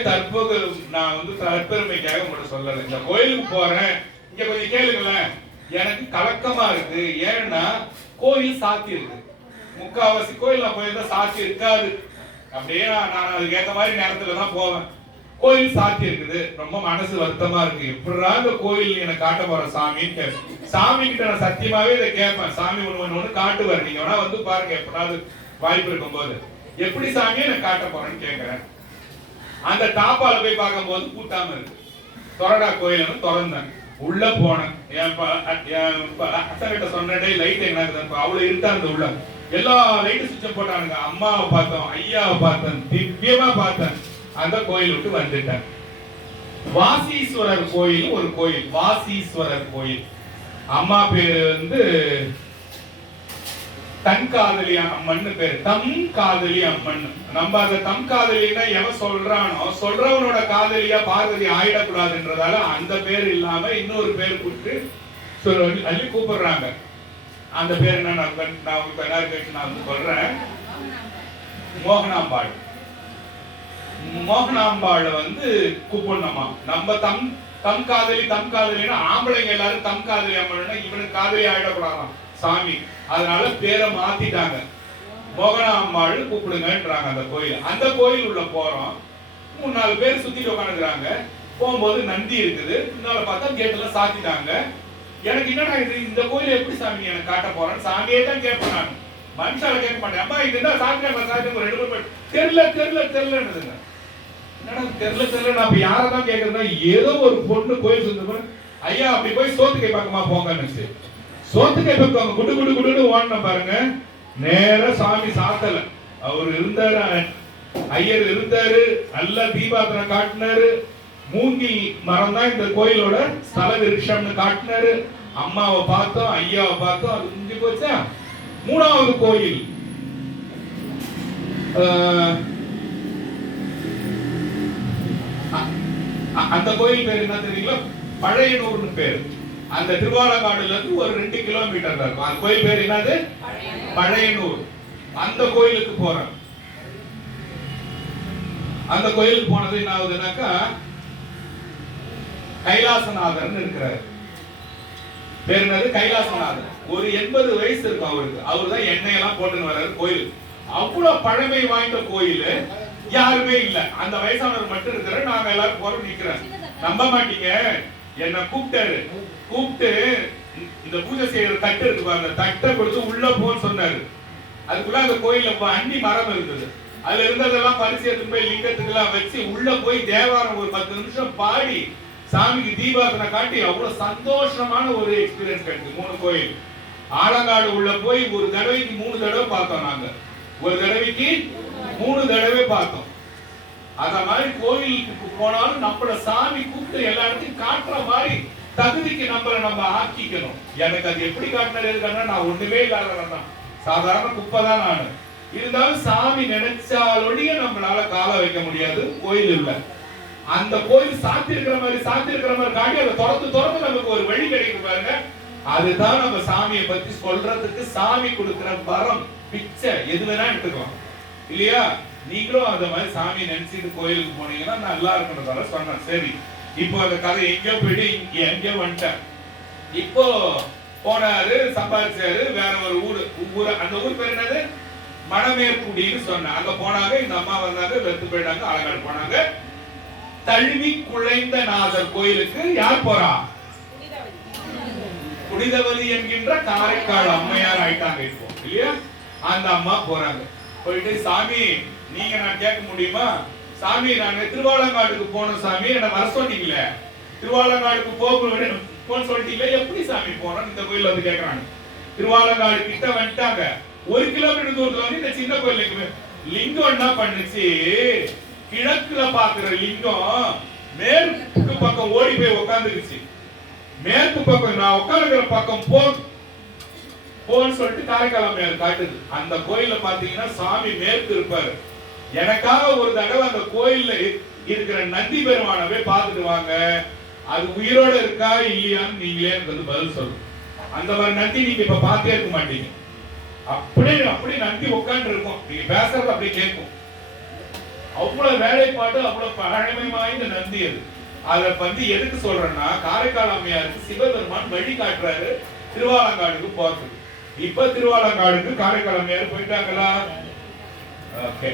நான் தற்பெருமைக்காக உங்கள்ட்ட சொல்லல. இந்த கோயிலுக்கு போறேன், இங்க கொஞ்சம் கேளுங்களேன், எனக்கு கலக்கமா இருக்கு. ஏன்னா கோயில் சாத்தி இருக்கு. முக்காவாசி கோயில் நான் போயிருந்தா சாத்தி இருக்காது. அப்படியே நான் அதுக்கு ஏற்ற மாதிரி நேரத்துல தான் போவேன். கோயில் சாத்தி இருக்குது, ரொம்ப மனசு வருத்தமா இருக்கு. எப்படா இந்த கோயில் எனக்கு காட்ட போற சாமின்னு கேட்பேன். சாமி கிட்ட நான் சத்தியமாவே இதை கேட்பேன். சாமி ஒண்ணு காட்டுவார், நீங்க வேணா வந்து பாருங்க எப்படாவது வாய்ப்பு இருக்கும் போது. எப்படி சாமியை நான் காட்ட போறேன்னு கேட்கிறேன். அந்த தாப்பால போய் பார்க்கும் போது கூட்டாம இருக்கு. தொரடா கோயில் திறந்தேன், உள்ள போனேன். என் அத்தங்கிட்ட சொன்னே லைட் என்ன அவ்வளவு இருட்டா இருந்த உள்ள. எல்லா லைட்டும் சுவிட்ச போட்டானுங்க. அம்மாவை பார்த்தோம், ஐயாவை பார்த்தேன், திவ்யமா பார்த்தேன். அந்த கோயில் விட்டு வந்துட்டேன். வாசீஸ்வரர் கோயில் ஒரு கோயில், வாசீஸ்வரர் கோயில். அம்மா பேரு தன் காதலி அம்மன் பேரு, தம் காதலி அம்மன். நம்ம அந்த தம் காதலினா எவன் சொல்றானோ சொல்றவனோட காதலியா பார்வதி ஆயிடக்கூடாதுன்றதால அந்த பேர் இல்லாம இன்னொரு பேர் கூப்பிட்டு அள்ளி கூப்பிடுறாங்க. அந்த பேர் என்ன நான் சொல்றேன், மோகனாம்பாள். மோகனாம்பாள் கூப்பிடணுமா. நம்ம தம் காதலினா ஆம்பளைங்க எல்லாரும் தம் காதலி அம்மன்னா இவனுக்கு காதலி ஆயிடக்கூடாதாம் சாமி. அதனால பேரை மாத்திட்டாங்க, மோகனாம்பாள் கூப்பிடுங்கன்றாங்க அந்த கோயில். அந்த கோயில் உள்ள போறோம், 3-4 பேர் சுத்திட்டு உட்காந்துக்கிறாங்க. போகும்போது நந்தி இருக்குது, முன்னால பார்த்தா கேட்ல சாத்திட்டாங்க. எனக்கு என்னடா இது, இந்த கோயில் எப்படி சாமி எனக்கு காட்ட போறேன்னு சாமியே தான் கேட்பேன். நான் மனுஷால கேட்க மாட்டேன். அம்மா இது என்ன சாத்திட்டாங்க, 2 பேர் தெரியலன்னுதுங்க. என்னடா தெரியல நான் யாரதான் கேட்கறேன்னா, ஏதோ ஒரு பொண்ணு கோயில் சுத்த ஐயா அப்படி போய் சோத்துக்கை பக்கமா போங்கன்னு. சோத்துக்கை பக்கம் குடு குடு குடுன்னு ஓடன பாருங்க. நேர சாமி சாத்தல, அவர் இருந்தாரு, ஐயர் இருந்தாரு, நல்ல தீபாத்திரம் காட்டினாரு. மூங்கி மரம் தான் இந்த கோயிலோட ஸ்தல விருட்சம்னு காட்டினாரு. அம்மாவை பார்த்தோம், ஐயாவை பார்த்தோம், அது முடிஞ்சு போச்சா. 3வது கோயில் அந்த கோயில் பேர் என்ன தெரியுங்களா, பழையனூர்னு பேரு. அந்த திருவாலங்காடுல இருந்து ஒரு 2 கிலோமீட்டர் இருக்கும். அந்த கோயில் பேர் என்னது, பழையனூர். அந்த கோயிலுக்கு போறேன். அந்த கோயிலுக்கு போனது என்ன ஆகுதுன்னாக்கா, கைலாசநாதர் இருக்கிறார். பேர் என்னது, கைலாசநாதர். ஒரு 80 வயசு இருக்கும் அவருக்கு. அவரு தான் எண்ணெய் எல்லாம் போட்டுன்னு வர்றாரு கோயில். அவ்வளவு பழமை வாய்ந்த கோயில், யாருமே இல்ல. அந்த வயசானவர் மட்டும் இருக்கிறார். நாங்க எல்லாரும் போறோம், நிக்கிறேன். நம்ப மாட்டீங்க, என்ன கூப்பிட்டாரு. கூப்பிட்டு இந்த பூஜை செய்யற தட்டு இருக்கு பாருங்க, தட்டை கொடுத்து உள்ள போன்னு சொன்னாரு. அதுக்குள்ள அந்த கோயில்ல அன்னி மரம் இருந்தது. அதுல இருந்ததெல்லாம் பரிசு எடுத்து போய் லிங்கத்துக்கு எல்லாம் வச்சு உள்ள போய் தேவாரம் ஒரு 10 நிமிஷம் பாடி சாமிக்கு தீபாரதனை காட்டி அவ்வளவு சந்தோஷமான ஒரு எக்ஸ்பீரியன்ஸ் கிடைக்கும். 3 கோயில். ஆலங்காடு உள்ள போய் ஒரு தடவைக்கு 3 தடவை பார்த்தோம். நாங்க ஒரு தடவைக்கு 3 தடவை பார்த்தோம். அத மாதிரி கோயிலுக்கு போனாலும் நம்மள சாமி கூப்பிட்டு எல்லா இடத்தையும் காட்டுற மாதிரி தகுதிக்கு நம்ம ஆக்கிக்கணும். எனக்கு அது எப்படி காட்டினாரு, எதுக்கான நான் ஒண்ணுமே இல்லாதவன் தான், சாதாரண குப்பை தான் நானு. இருந்தாலும் சாமி நினைச்சாலொழிய நம்மளால கால வைக்க முடியாது. கோயில் இல்ல, அந்த கோயில் சாத்தி இருக்கிற மாதிரி காட்டி அதை திறந்து நமக்கு ஒரு வழி கிடைக்கும் பாருங்க. அதுதான் நம்ம சாமியை பத்தி சொல்றதுக்கு சாமி கொடுக்கிற வரம், பிச்சை, எது வேணா எடுத்துக்கலாம் இல்லையா? நீங்களும் அந்த மாதிரி சாமி நினைச்சிட்டு கோயிலுக்கு போனீங்கன்னா நல்லா இருக்குன்றதால சொன்னேன். சரி, இப்போ அந்த கதை எங்கேயோ போயிட்டு எங்கேயோ வந்துட்டேன். இப்போ போனாரு, சம்பாதிச்சாரு, வேற ஒரு ஊரு, அந்த ஊர் பேர் என்னது? மணமேற்குடின்னு சொன்னேன். அங்க போனாங்க, இந்த அம்மா வந்தாங்க, வெத்து போயிட்டாங்க, அழகாடு போனாங்க. தழுவி குழைந்த நாதர் கோயிலுக்கு யார் போறா? புனிதவதி என்கின்ற காரைக்கால் அம்மையார் ஆயிட்டாங்க இப்போ இல்லையா? அந்த அம்மா போறாங்க. போயிட்டு, சாமி நீங்க நான் கேட்க முடியுமா? சாமி நான் திருவாலங்காடுக்கு போனோம் சாமி, என்ன வர சொன்னீங்களே, திருவாலங்காடுக்கு போன்னு சொல்லிட்டீங்களே, எப்படி சாமி போனோம்? இந்த கோயில் வந்து கேட்கறாங்க. திருவாலங்காடு கிட்ட வந்துட்டாங்க. 1 கிலோமீட்டர் தூரத்துல வந்து இந்த சின்ன கோயிலுக்கு லிங்கம் என்ன பண்ணுச்சு, கிழக்குல பாக்குற லிங்கம் மேற்கு பக்கம் ஓடி போய் உட்காந்துருச்சு. மேற்கு பக்கம் நான் உட்காந்துக்கிற பக்கம் போன்னு சொல்லிட்டு காரைக்கால் அம்மையார் காட்டுது. அந்த கோயில பாத்தீங்கன்னா சாமி மேற்கு இருப்பாரு. எனக்காக ஒரு தடவை அந்த கோயில்ல இருக்கிற நந்தி பெருமானை போய் பார்த்துட்டு வாங்க, அது உயிரோட இருக்கா இல்லையான்னு நீங்களே எனக்கு பதில் சொல்லு. அந்த மாதிரி நந்தி நீங்க இப்ப பார்த்தே இருக்க மாட்டீங்க. அப்படியே நந்தி உட்காந்து இருக்கும், நீங்க பேசுறது அப்படியே கேட்கும். அவ்வளவு வேலைப்பாடு, அவ்வளவு பழமை வாய்ந்த நந்தி அது. அதை வந்து எதுக்கு சொல்றேன்னா, காரைக்கால் அம்மையாருக்கு சிவபெருமான் வழி காட்டுறாரு திருவாலங்காடுக்கு போறதுக்கு. இப்ப திருவாலங்காடுக்கு காரைக்கால் அம்மையார் போயிட்டாங்களா? ஓகே.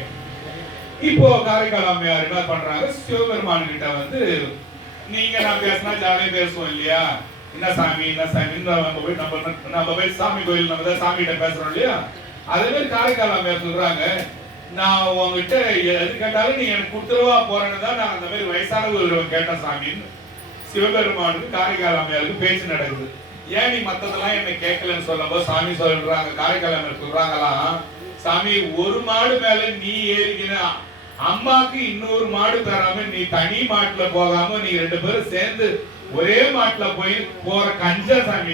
இப்போ காரைக்கால் அம்மையார் என்ன பண்றாங்க, சிவபெருமான் கிட்ட வந்து நீங்க நான் பேசினா ஜாலியா பேசுவோம் இல்லையா, என்ன சாமி நம்ம போய் சாமி கோயில் நம்ம தான் சாமி கிட்ட பேசுறோம் இல்லையா, அதே மாதிரி காரைக்கால் அம்மையார் சொல்றாங்க, நான் உங்ககிட்ட எது கேட்டாலும் நீ எனக்கு கொடுத்துருவா போறேன்னு தான் நான் அந்த மாதிரி வயசான ஒரு கேட்டேன் சாமின்னு. சிவபெருமானுக்கு காரைக்கால் அம்மையாருக்கு பேச்சு நடக்குது. ஏன் நீ மத்ததெல்லாம் என்ன கேட்கலன்னு சொல்லப்போ சாமி சொல்றாங்க, காரைக்கால் அம்மையார் சொல்றாங்களாம், சாமி ஒரு மாடு மேல நீ ஏறிக்கினா அம்மாக்கு இன்னொரு மாடு தராம நீ தனி மாட்டுல போகாம நீ 2 பேரும் சேர்ந்து ஒரே மாட்டுல போற கஞ்ச சாமி,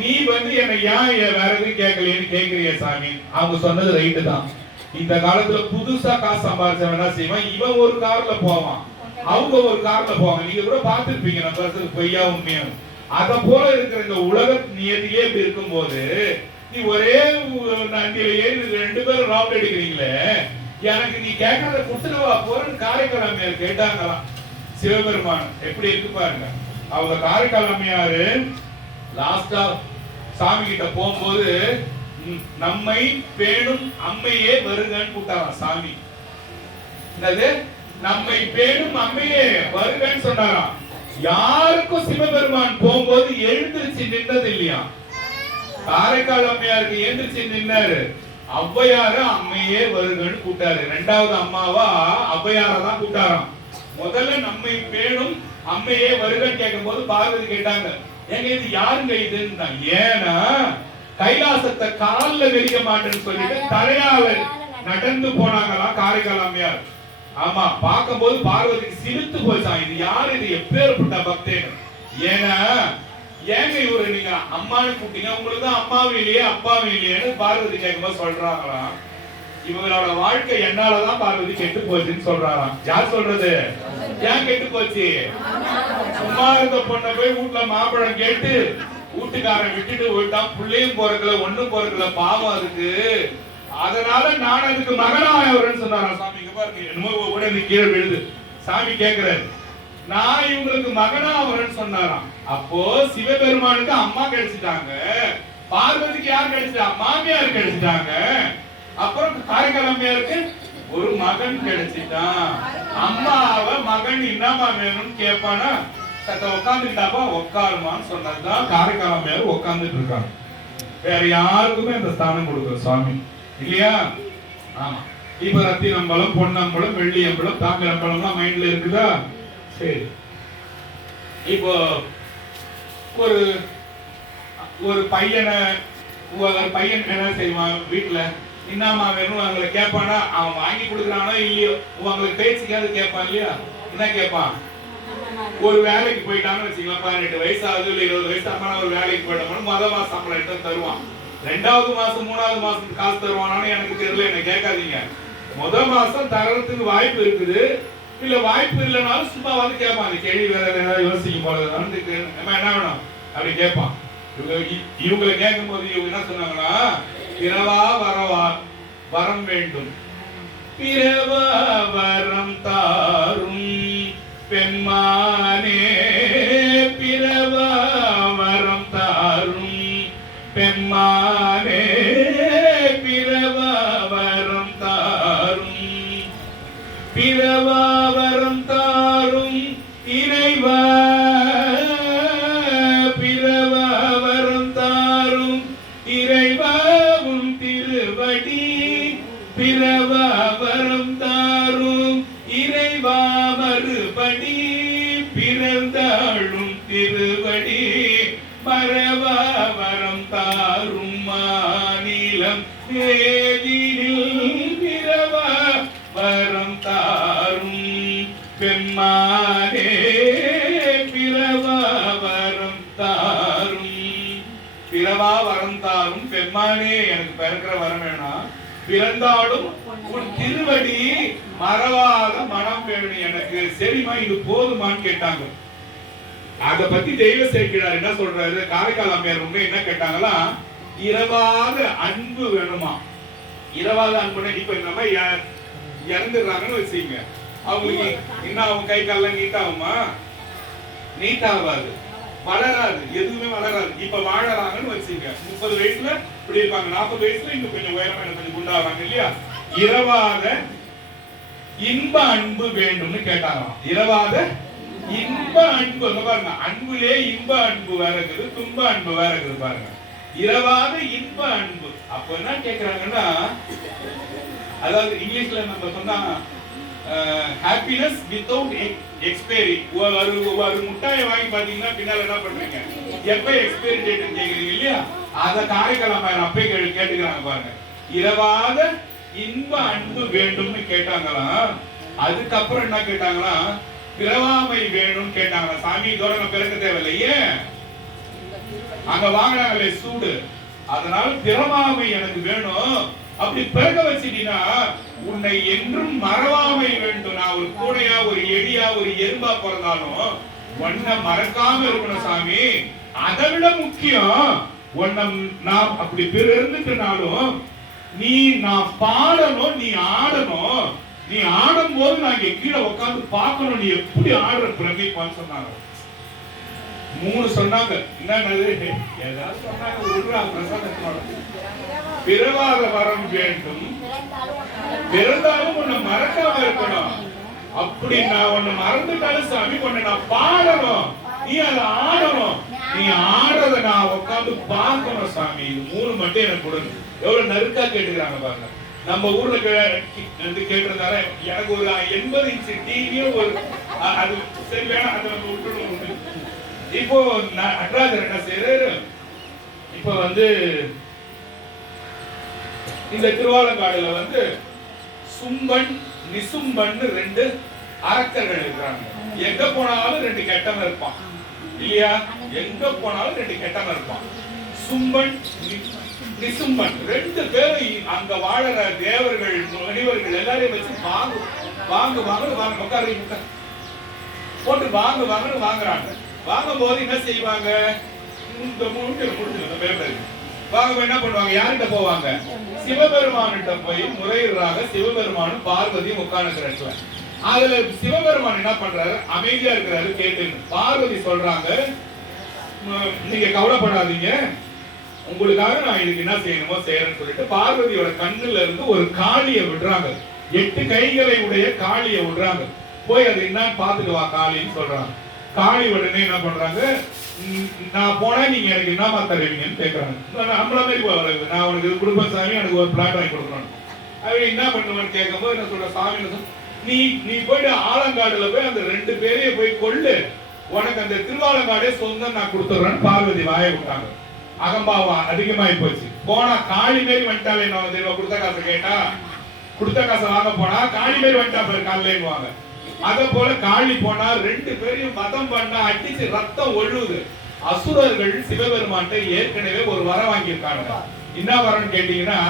நீ வந்து என்ன ஏன் வேற எதுவும் கேட்கலையேன்னு கேக்குறிய சாமி. அவங்க சொன்னது ரைட்டு தான். இந்த காலத்துல புதுசா காசு சம்பாதிச்சவன் என்ன செய்வான், இவன் ஒரு கார்ல போவான், அவங்க ஒரு கார்ல போவாங்க. நீங்க கூட பார்த்திருப்பீங்க நம்ம பேசுறது பொய்யா உண்மையா. அத போல இருக்கிற இந்த உலக நியதியே இப்படி இருக்கும் போது நீ ஒரே நந்தியிலேயே 2 பேரும் ரவுண்ட் அடிக்கிறீங்களே, எனக்கு நீ கேட்கறத கொடுத்துடுவா போறன்னு காரைக்கால் அம்மையார் கேட்டாங்களாம். சிவபெருமான் எப்படி இருக்கு பாருங்க. அவங்க காரைக்கால் அம்மையாரு லாஸ்டா சாமி கிட்ட போகும்போது நம்மை பேணும் அம்மையே வருகன்னு கூட்டாராம் சாமி. என்னது, நம்மை பேணும் அம்மையே வருகன்னு சொன்னாராம். யாருக்கும் சிவபெருமான் போகும்போது எழுந்திருச்சு நின்றது இல்லையா, காரைக்கால் அம்மையாருக்கு எழுந்திருச்சு நின்னாரு. ஔவையார அம்மையே வருகன்னு கூட்டாரு. 2வது அம்மாவா ஔவையார தான் கூட்டாராம். முதல்ல நம்மை பேணும் அம்மையே வருகன்னு கேட்கும் போது பார்வதி கேட்டாங்க, எங்க இது யாருங்க இதுன்னு. ஏன்னா கைலாசத்தை கால்ல வெறிக்க மாட்டேன்னு சொல்லிட்டு தலையால நடந்து போனாங்களாம் காரைக்கால் அம்மையார். ஆமா, பார்க்கும் போது பார்வதிக்கு சிரித்து போச்சான், இது யாரு, இது எப்பேற்பட்ட பக்தேன்னு. ஏன்னா ஏங்க இவரு நீங்க அம்மானு கூப்பிட்டீங்க, உங்களுக்கு தான் அம்மாவும் இல்லையே அப்பாவும் இல்லையேன்னு பார்வதி கேட்கும்போது சொல்றாங்களாம், இவங்களோட வாழ்க்கை என்னாலதான் பார்வதி கெட்டு போச்சுன்னு சொல்றாராம். யார் சொல்றது? ஏன் கெட்டு போச்சு? சும்மா இருந்த பொண்ணை போய் வீட்டுல மாம்பழம் கேட்டு வீட்டுக்காரன் விட்டுட்டு போயிட்டான், பிள்ளையும் போறதுல ஒண்ணும் போறதுல பாவம் அதுக்கு, அதனால நான் அதுக்கு மகனாயவரன்னு சொன்னாராம் சாமி. இங்க பாருங்க, என்னமோ உடனே கீழே விழுது. சாமி கேட்கிறாரு, நான் இவங்களுக்கு மகனாவரன்னு சொன்னாராம். அப்போ சிவபெருமானுக்கு அம்மா கிடைச்சிட்டாங்க, பார்வதிக்கு யார் கிடைச்சிட்டா? மாமியார் கிடைச்சிட்டாங்க. அப்புறம் காரைக்கால் அம்மையாருக்கு ஒரு மகன் கிடைச்சிட்டான். அம்மாவ மகன் என்னமா வேணும்னு கேட்பானா, சத்த உட்காந்துக்கிட்டாப்பா உட்காருமான்னு சொன்னதுதான் காரைக்கால் அம்மையார் உட்காந்துட்டு இருக்காங்க. வேற யாருக்குமே இந்த ஸ்தானம் கொடுக்குற சுவாமி இல்லையா? ஆமா. இப்ப ரத்தினம்பலம், பொன்னம்பலம், வெள்ளி அம்பலம், தாமிரம்பலம் மைண்ட்ல இருக்குதா? சரி. இப்போ ஒரு பையன் என்ன செய்வான், வீட்டுல என்னமா வேணும் அவங்களை கேட்பானா, அவன் வாங்கி கொடுக்குறானோ இல்லையோ, அவங்களுக்கு பேச்சுக்காவது கேட்பான் இல்லையா? என்ன கேட்பான்? ஒரு வேலைக்கு போயிட்டான்னு வச்சுக்கலாம், 18 வயசு ஆகுது இல்ல 20 வயசு ஆனா ஒரு வேலைக்கு போயிட்டோம்னா முதல் மாசம் சம்பளம் எடுத்து தருவான். 2வது மாசம் 3வது மாசத்துக்கு காசு தருவானான்னு எனக்கு தெரியல, என்ன கேட்காதீங்க. முதல் மாசம் தரத்துக்கு வாய்ப்பு இருக்குது, இல்ல வாய்ப்பு இல்லைனாலும் சும்மா வந்து கேட்பான். அந்த கேள்வி வேற ஏதாவது யோசிக்கும் போல என்ன வேணும், அப்படி கேட்பான். இவங்களை கேட்கும் போது இவங்க என்ன சொன்னாங்கன்னா, பிறவா வரவா வரம் வேண்டும், பிறவா வரம் தாரும் பெம்மானே, பிறவா வரம் தாரும் பெம்மானே, பிறவா வரம் தாரும், பிறவா வரம் தாரும் இறைவா, பிறவா வரம் தாரும் இறைவா உன் திருவடி, பிறவா வரம் தாரும் இறைவா மறுபடி, பிறந்தாளும் திருவடி மறவா வரம் தாரும் மாநிலம் ஏதினில், பிறவா வரம் தாரும் பெம்மானே, பிறவா வரம் தாரும், பிறவா வரம் தாரும் பெம்மானே. எனக்கு பிறக்கிற வரம் வேணாம், பிறந்தாலும் உன் திருவடி மறவாத மனம் வேணும் எனக்கு, சரிமா இது போதுமான்னு கேட்டாங்க. அத பத்தி தெய்வ சேர்க்கிறார் என்ன சொல்றாரு, காரைக்கால் அம்மையார் உண்மை என்ன கேட்டாங்களா, இரவாத அன்பு வேணுமா. இரவாத அன்புனா இப்ப இந்த மாதிரி இறந்துடுறாங்கன்னு வச்சுங்க, அவங்களுக்கு இன்னும் அவங்க கை கால்லாம் நீட்டாகுமா? நீட்டாகாது, வளராது, எதுவுமே வளராது. இப்ப வாழறாங்கன்னு வச்சுங்க, 30 வயசுல இப்படி இருப்பாங்க, 40 வயசுல இன்னும் கொஞ்சம் உயரமா கொஞ்சம் குண்டாகிறாங்க இல்லையா. இரவாத இன்ப அன்பு வேண்டும்னு கேட்டாங்களாம். இரவாத இன்ப அன்பு பாருங்க, அன்புலே இன்ப அன்பு வேற இருக்குது, துன்ப அன்பு வேற இருக்குது பாருங்க. இரவாத இன்ப அன்பு. அப்ப என்ன கேக்குறாங்கன்னா, அதாவது இங்கிலீஷ்ல நம்ம சொன்னா ஹாப்பினஸ் வித்தவுட் எக்ஸ்பைரி. ஒரு முட்டாயை வாங்கி பாத்தீங்கன்னா பின்னால என்ன பண்றீங்க, எப்ப எக்ஸ்பைரி டேட் கேக்குறீங்க இல்லையா, அத காரைக்கால் அப்பே கேட்டுக்கிறாங்க பாருங்க. இரவாத இன்ப அன்பு வேண்டும்னு கேட்டாங்களாம். அதுக்கப்புறம் என்ன கேட்டாங்களா, பிறவாமை வேணும்னு கேட்டாங்களா. சாமி இதோட நான் பிறக்க தேவையில்லையே, அங்க வாங்கினாங்களே சூடு, அதனால பிறவாமை எனக்கு வேணும். அப்படி பிறக்க வச்சிட்டீங்கன்னா உன்னை என்றும் மறவாமை வேண்டும். நான் ஒரு கூடையா, ஒரு எலியா, ஒரு எறும்பா பிறந்தாலும் உன்னை மறக்காம இருக்கணும் சாமி. அதை விட முக்கியம், உன்னை நான் அப்படி இருந்துட்டனாலும் நீ நான் பாடணும், நீ ஆடணும். நீ ஆடும் போது நான் இங்க கீழே உட்காந்து பார்க்கணும், நீ எப்படி ஆடுற பிரமிப்பான்னு சொன்னாங்க. 3 சொன்னாங்க. என்னது ஏதாவது சொன்னாங்க, பிறவாத வரம் வேண்டும், பிறந்தாலும் உன்னை மறக்காம இருக்கணும். அப்படி நான் உன்னை மறந்துட்டாலும் சாமி உன்னை நான் பாடணும், நீ அதை ஆடணும், நீ ஆடுறத நான் உட்காந்து பார்க்கணும் சாமி. இது 3 மட்டும் எனக்கு கொடுங்க. எவ்வளவு நறுக்கா கேட்டுக்கிறாங்க பாருங்க. நம்ம ஊர்ல கேட்டிருந்தாரு, எனக்கு ஒரு 80 இன்ச்சு டிவியும் ஒரு அது சரி வேணாம், அதை நம்ம விட்டுடுவோம். இப்போ நடராஜர் என்ன செய்யறாரு, இப்ப வந்து இந்த திருவாலங்காடுல சும்பன் நிசும்பன் 2 அரக்கர்கள் இருக்கிறாங்க. எங்க போனாலும் 2 கெட்டவன் இருப்பான் இல்லையா, எங்க போனாலும் 2 கெட்டவன் இருப்பான். சும்பன் நிசும்பன் 2 பேரும் அங்க வாழற தேவர்கள் முனிவர்கள் எல்லாரையும் வச்சு வாங்கு வாங்கு வாங்க வாங்க உட்காருங்க போட்டு வாங்கு வாங்கன்னு வாங்குறாங்க. வாங்கும் போது என்ன செய்வாங்க, இந்த வாங்க என்ன பண்ணுவாங்க, யார்கிட்ட போவாங்க, சிவபெருமான்கிட்ட போய் முறையிடுறாங்க. சிவபெருமானும் பார்வதியும் உட்கார்ந்துக்கிறாங்க. அதுல சிவபெருமான் என்ன பண்றாரு, அமைதியா இருக்கிறாரு கேட்டு. பார்வதி சொல்றாங்க, நீங்க கவலைப்படாதீங்க, உங்களுக்காக நான் இதுக்கு என்ன செய்யணுமோ செய்யறேன்னு சொல்லிட்டு பார்வதியோட கண்ணுல இருந்து ஒரு காளியை விடுறாங்க. 8 கைகளை உடைய காளியை விடுறாங்க. போய் அது என்னன்னு பாத்துட்டு வா காளின்னு சொல்றாங்க. காளி உடனே என்ன பண்றாங்க, நான் போனா நீங்க எனக்கு என்னமா தருவீங்கன்னு கேட்கறாங்க. நம்மள மாதிரி வருது, நான் உனக்கு இது கொடுப்பேன் சாமி, எனக்கு ஒரு பிளாட் வாங்கி கொடுக்கணும். அவங்க என்ன பண்ணுவேன்னு கேட்கும்போது என்ன சொல்ற, சாமி நீ போயிட்டு ஆலங்காடுல போய் அந்த 2 பேரையும் போய் கொள்ளு, உனக்கு அந்த திருவாலங்காடே சொந்தம் நான் கொடுத்துறேன்னு பார்வதி வாய விட்டாங்க. அகம்பாவம் அதிகமாயி போச்சு. போனா காளி மாரி வந்துட்டாலே என்ன தெரியுமா, கொடுத்த காசை கேட்டா, கொடுத்த காசை வாங்க போனா காளி மாரி வந்துட்டா பேர் காலையிலுவாங்க. அத போல காளி போனா 2 பேரையும் வதம் பண்ண அடிச்சு ரத்தம் ஒழுகுது. அசுரர்கள் சிவபெருமான்ட்ட ஏற்கனவே ஒரு வரம் வாங்கியிருக்காங்க. என்ன வரம்னு கேட்டீங்கன்னா,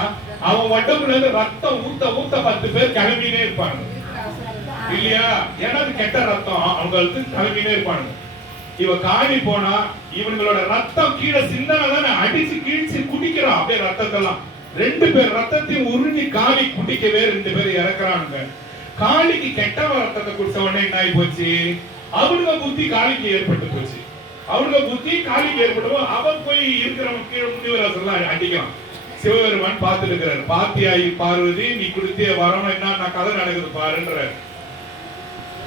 அவன் உடம்புல இருந்து ரத்தம் ஊத்த ஊத்த 10 பேர் கிளம்பினே இருப்பாங்க இல்லையா, ஏன்னா அது கெட்ட ரத்தம் அவங்களுக்கு கிளம்பினே இருப்பாங்க. இவ காளி போனா இவங்களோட ரத்தம் கீழே சிந்தனை அடிச்சு கீழ்ச்சி குடிக்கிறான் அப்படியே ரத்தத்தெல்லாம். 2 பேர் ரத்தத்தையும் உறிஞ்சி காளி குடிக்கவே 2 பேர் இறக்குறானுங்க. காளிக்கு கெட்ட ரத்தத்தை குடிச்ச உடனே என்ன ஆகி போச்சு, அவனுங்க புத்தி காளிக்கு ஏற்பட்டு போச்சு. அவனுங்க புத்தி காளிக்கு ஏற்பட்டப்போ அவன் போய் இருக்கிறவன் கீழே முனிவராசெல்லாம் அடிக்கிறான். சிவபெருமான் பார்த்துட்டு இருக்கிறார். பாத்தியாயி பார்வதி நீ கொடுத்திய வரம் என்ன கதை நடக்குது பாருன்ற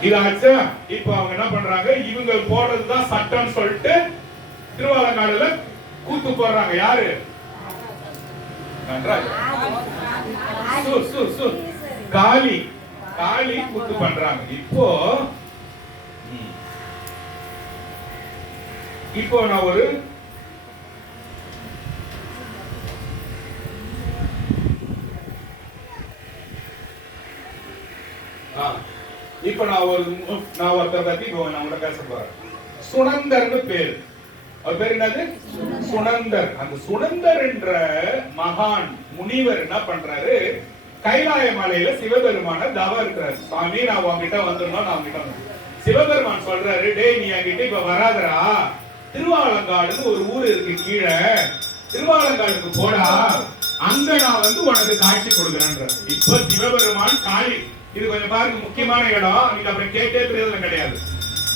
இதாச்சா. இப்ப அவங்க என்ன பண்றாங்க, இவங்க போடுறதுதான் சட்டம் சொல்லிட்டு திருவாலங்காடுல கூத்து போடுறாங்க. யாரு? காளி. காளி கூத்து பண்றாங்க. இப்போ நான் ஒரு ஒருத்தர் பத்தி நான் கூட பேச போறேன். சுனந்தர்னு பேர். அவர் பேர் என்னது? சுனந்தர். அந்த சுனந்தர் என்ற மகான் முனிவர் என்ன பண்றாரு, கைலாய மலையில சிவபெருமான தவம் இருக்கிறார். சுவாமி நான் உங்ககிட்ட வந்துடணும், நான் உங்ககிட்ட வந்து சிவபெருமான் சொல்றாரு, டேய் நீ என்கிட்ட இப்ப வராதரா, திருவாலங்காடுன்னு ஒரு ஊர் இருக்கு கீழே, திருவாலங்காடுக்கு போடா, அங்க நான் வந்து உனக்கு காட்சி கொடுக்குறேன்ற. இப்ப சிவபெருமான் காளி, இது கொஞ்சம் பாருங்க முக்கியமான இடம், நீங்க அப்புறம் கேட்டே பிரயோஜனம் கிடையாது.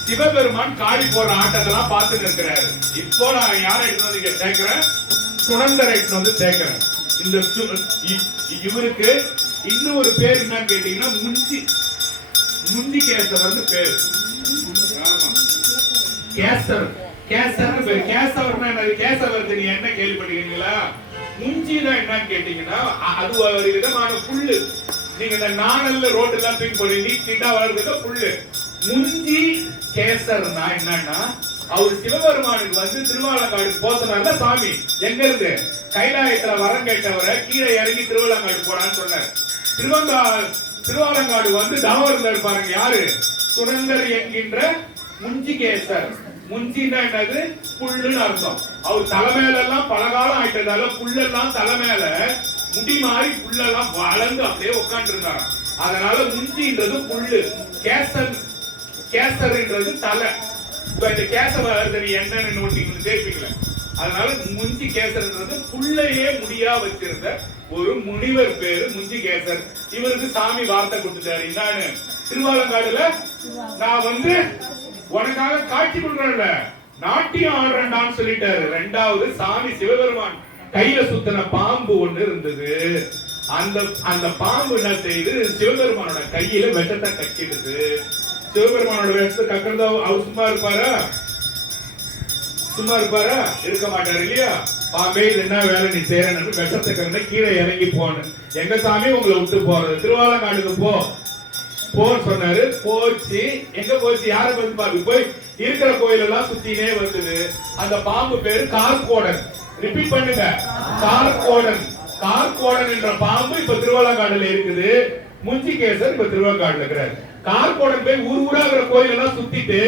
சிவபெருமான் காளி போடுற ஆட்டத்தெல்லாம் பார்த்துட்டு இருக்கிறாரு. இப்போ நான் யாரை எடுத்து வந்து இங்க சேர்க்கிறேன், சுனந்தரை வந்து சேர்க்கிறேன். இந்த இவருக்கு இன்னும் ஒரு பேர் என்னன்னு கேட்டீங்கன்னா முஞ்சி கேசவர்னு பேரு. கேசர் கேசர்னு பேரு. கேசவர்னா என்னது? கேசவர்க்கு நீ என்ன கேள்விப்பட்டிருக்கீங்களா? முஞ்சினா என்னன்னு கேட்டீங்கன்னா அது ஒரு விதமான புல்லு. நீங்க இந்த நாணல்ல ரோட் எல்லாம் தூக்கி போடுங்க, நீட்டா வளர்றது புல்லு. முஞ்சி கேசர்னா என்னன்னா அவர் சிவபெருமானுக்கு வந்து திருவாலங்காடுக்கு போசனால சாமி எங்க இருந்து கைலாயத்துல வரம் கேட்டவரை கீழே இறங்கி திருவாலங்காடு போடான்னு சொன்னார். திருவாலங்காடு வந்து தவம் இருந்தார் பாருங்க. யாரு? சுனந்தர் என்கின்ற முஞ்சிகேசர். முஞ்சின்னா என்னது? புல்லுன்னு அர்த்தம். அவர் தலைமையில எல்லாம் பலகாலம் ஆயிட்டதால புல்லெல்லாம் தலைமையில முடி மாறி புல்லெல்லாம் வளர்ந்து அப்படியே உட்கார்ந்து இருந்தாராம். அதனால முஞ்சின்றது புல்லு, கேசர்ன்றது தலை. இப்ப இந்த கேசவர்தனி என்னன்னு நீங்க கேட்பீங்களா? அதனால முஞ்சி கேசர்ன்றது புல்லையே முடியா வச்சிருந்த ஒரு முனிவர் பேரு முஞ்சி கேசர். இவருக்கு சாமி வார்த்தை கொடுத்துட்டாரு, என்னன்னு, திருவாலங்காடுல நான் வந்து உனக்காக காட்சி கொடுக்கறேன்ல, நாட்டியம் ஆடுறேன்டான்னு சொல்லிட்டாரு. 2வது சாமி சிவபெருமான் கையில சுத்தின பாம்பு ஒண்ணு இருந்தது. அந்த பாம்பு என்ன செய்யுது, சிவபெருமானோட கையில விஷத்தை கக்கிடுது. சிவபெருமானோட விஷத்தை கக்கிறத அவர் சும்மா இருப்பாரா? சும்மா இருப்பாரா? இருக்க மாட்டாரு இல்லையா? பாம்பே இது என்ன வேலை நீ செய்யறன்னு விஷத்தை கக்கின கீழே இறங்கி போன. எங்க சாமி உங்களை விட்டு போறது, திருவாலங்காடுக்கு போன்னு சொன்னாரு. போச்சு. எங்க போச்சு? யாரை பத்தி பாரு, போய் இருக்கிற கோயில் எல்லாம் சுத்தினே வந்தது. அந்த பாம்பு பேரு கார்கோடன். ரிப்பீட் பண்ணுங்க, கார்கோடன். கார்கோடன் என்ற பாம்பு இப்ப திருவாலங்காடுல இருக்குது. முஞ்சிகேசர் இப்ப திருவாலங்காடுல இருக்கிறார். கார்கோடன் போய் ஊரா இருக்கிற கோயில் எல்லாம் சுத்திட்டு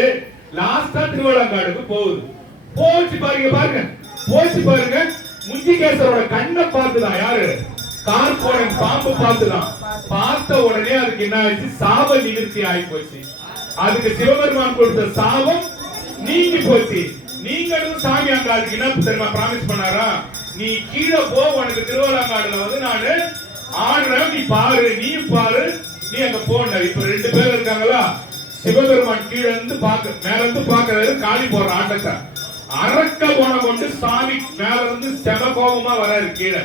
லாஸ்டா திருவாலங்காடுக்கு போகுது. போச்சு பாருங்க, போச்சு பாருங்க. முஞ்சிகேசரோட கண்ணை பார்த்துதான் யாரு? கார்கோடன் பாம்பு பார்த்துதான். பார்த்த உடனே அதுக்கு என்ன ஆச்சு? சாப நிவர்த்தி ஆகி போச்சு. அதுக்கு சிவபெருமான் கொடுத்த சாபம் நீங்கி போச்சு. நீங்களும் சாமி அங்க அதுக்கு என்ன தெரியுமா பிராமிஸ் பண்ணாரா? நீ கீழே போ, உனக்கு திருவாலங்காடுல வந்து நானு ஆடுறேன், நீ பாரு, நீ பாரு, நீ அங்க போன. இப்ப 2 பேர் இருக்காங்களா? சிவபெருமான் கீழே இருந்து மேல இருந்து பாக்குறாரு காளி போற ஆட்டத்தை. அரக்க குணம் கொண்டு சாமி மேல இருந்து செம கோபமா வராரு கீழே.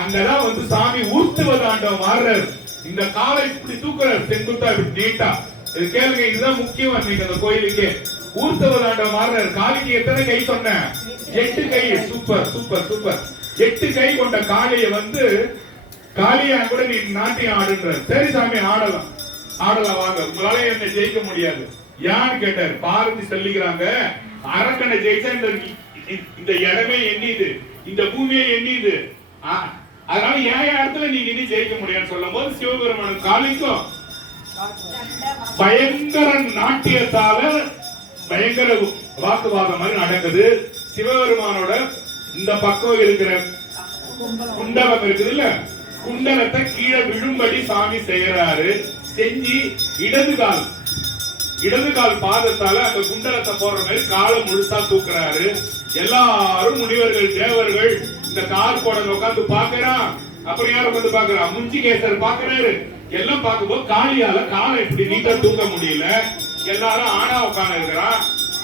அங்கதான் வந்து சாமி ஊர்த்துவதாண்டவம் மாறுறாரு. இந்த காலை இப்படி தூக்குறாரு, செங்குத்தா இப்படி நீட்டா. இது கேளுங்க, இதுதான் முக்கியம். அன்னைக்கு அந்த கோயிலுக்கு ஊர்த்துவதாண்டவம் மாறுறாரு. காளிக்கு எத்தனை கை சொன்ன? 8 கை. Super super super. 8 கை கொண்ட காளிய வந்து காளியா கூட நீ நாட்டியம் ஆடுன்ற. சரி சாமி ஆடலாம், ஆடலாம் வாங்க, உங்களால என்ன ஜெயிக்க முடியாது. யான்னு கேட்டாரு. பார்வதி சொல்லிக்கிறாங்க, அரக்கனை ஜெயிச்சா இந்த இடமே எண்ணிது, இந்த பூமியை எண்ணிது, அதனால ஏன் இடத்துல நீங்க இனி ஜெயிக்க முடியாதுன்னு சொல்லும் போது சிவபெருமான் காளிக்கும் பயங்கர நாட்டியத்தால பயங்கர வாக்குவாதம் மாதிரி நடக்குது. சிவபெருமானோட இந்த பக்கம் இருக்கிற குண்டலம் இருக்குது இல்ல, குண்டலத்தை கீழே விழும்படி சாமி செய்யறாரு. செஞ்சு இடது கால் இடது கால் பாதத்தால அந்த குண்டலத்தை போடுற மாதிரி காலை முழுசா தூக்குறாரு. எல்லாரும் முனிவர்கள் தேவர்கள் இந்த கார் கோடல உட்கார்ந்து பாக்குறான். அப்புறம் யாரும் வந்து பாக்குறா, முஞ்சிகேசர் பாக்குறாரு. எல்லாம் பார்க்கும்போது காளியால காலை இப்படி நீட்டா தூக்க முடியல. எல்லாரும் ஆனா உட்கார்ந்து இருக்கிறான்.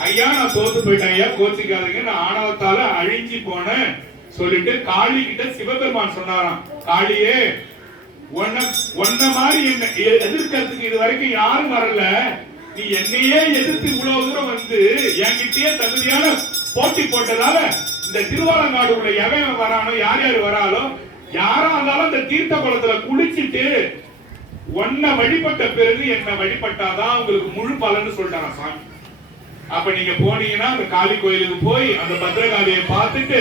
ஐயா நான் தோத்து போயிட்டேன் ஐயா, கோச்சிக்காதீங்க, நான் ஆணவத்தால அழிஞ்சி போனேன் சொல்லிட்டு காளி கிட்ட சிவபெருமான் சொன்னாராம், காளியே ஒன்ன மாதிரி என்ன எதிர்க்கிறதுக்கு இது வரைக்கும் யாரும் வரல, நீ என்னையே எதிர்த்து இவ்வளவு தூரம் வந்து என்கிட்டயே தகுதியான போட்டி போட்டதால இந்த திருவாலங்காடு உள்ள எவன் வரானோ யார் யார் வராலோ யாரா இருந்தாலும் இந்த தீர்த்த குளத்துல குளிச்சுட்டு ஒன்ன வழிபட்ட பிறகு என்ன வழிபட்டாதான் உங்களுக்கு முழு பலன்னு சொல்லிட்டாங்க சாமி. அப்ப நீங்க போனீங்கன்னா அந்த காளி கோயிலுக்கு போய் அந்த பத்ரகாளியை பார்த்துட்டு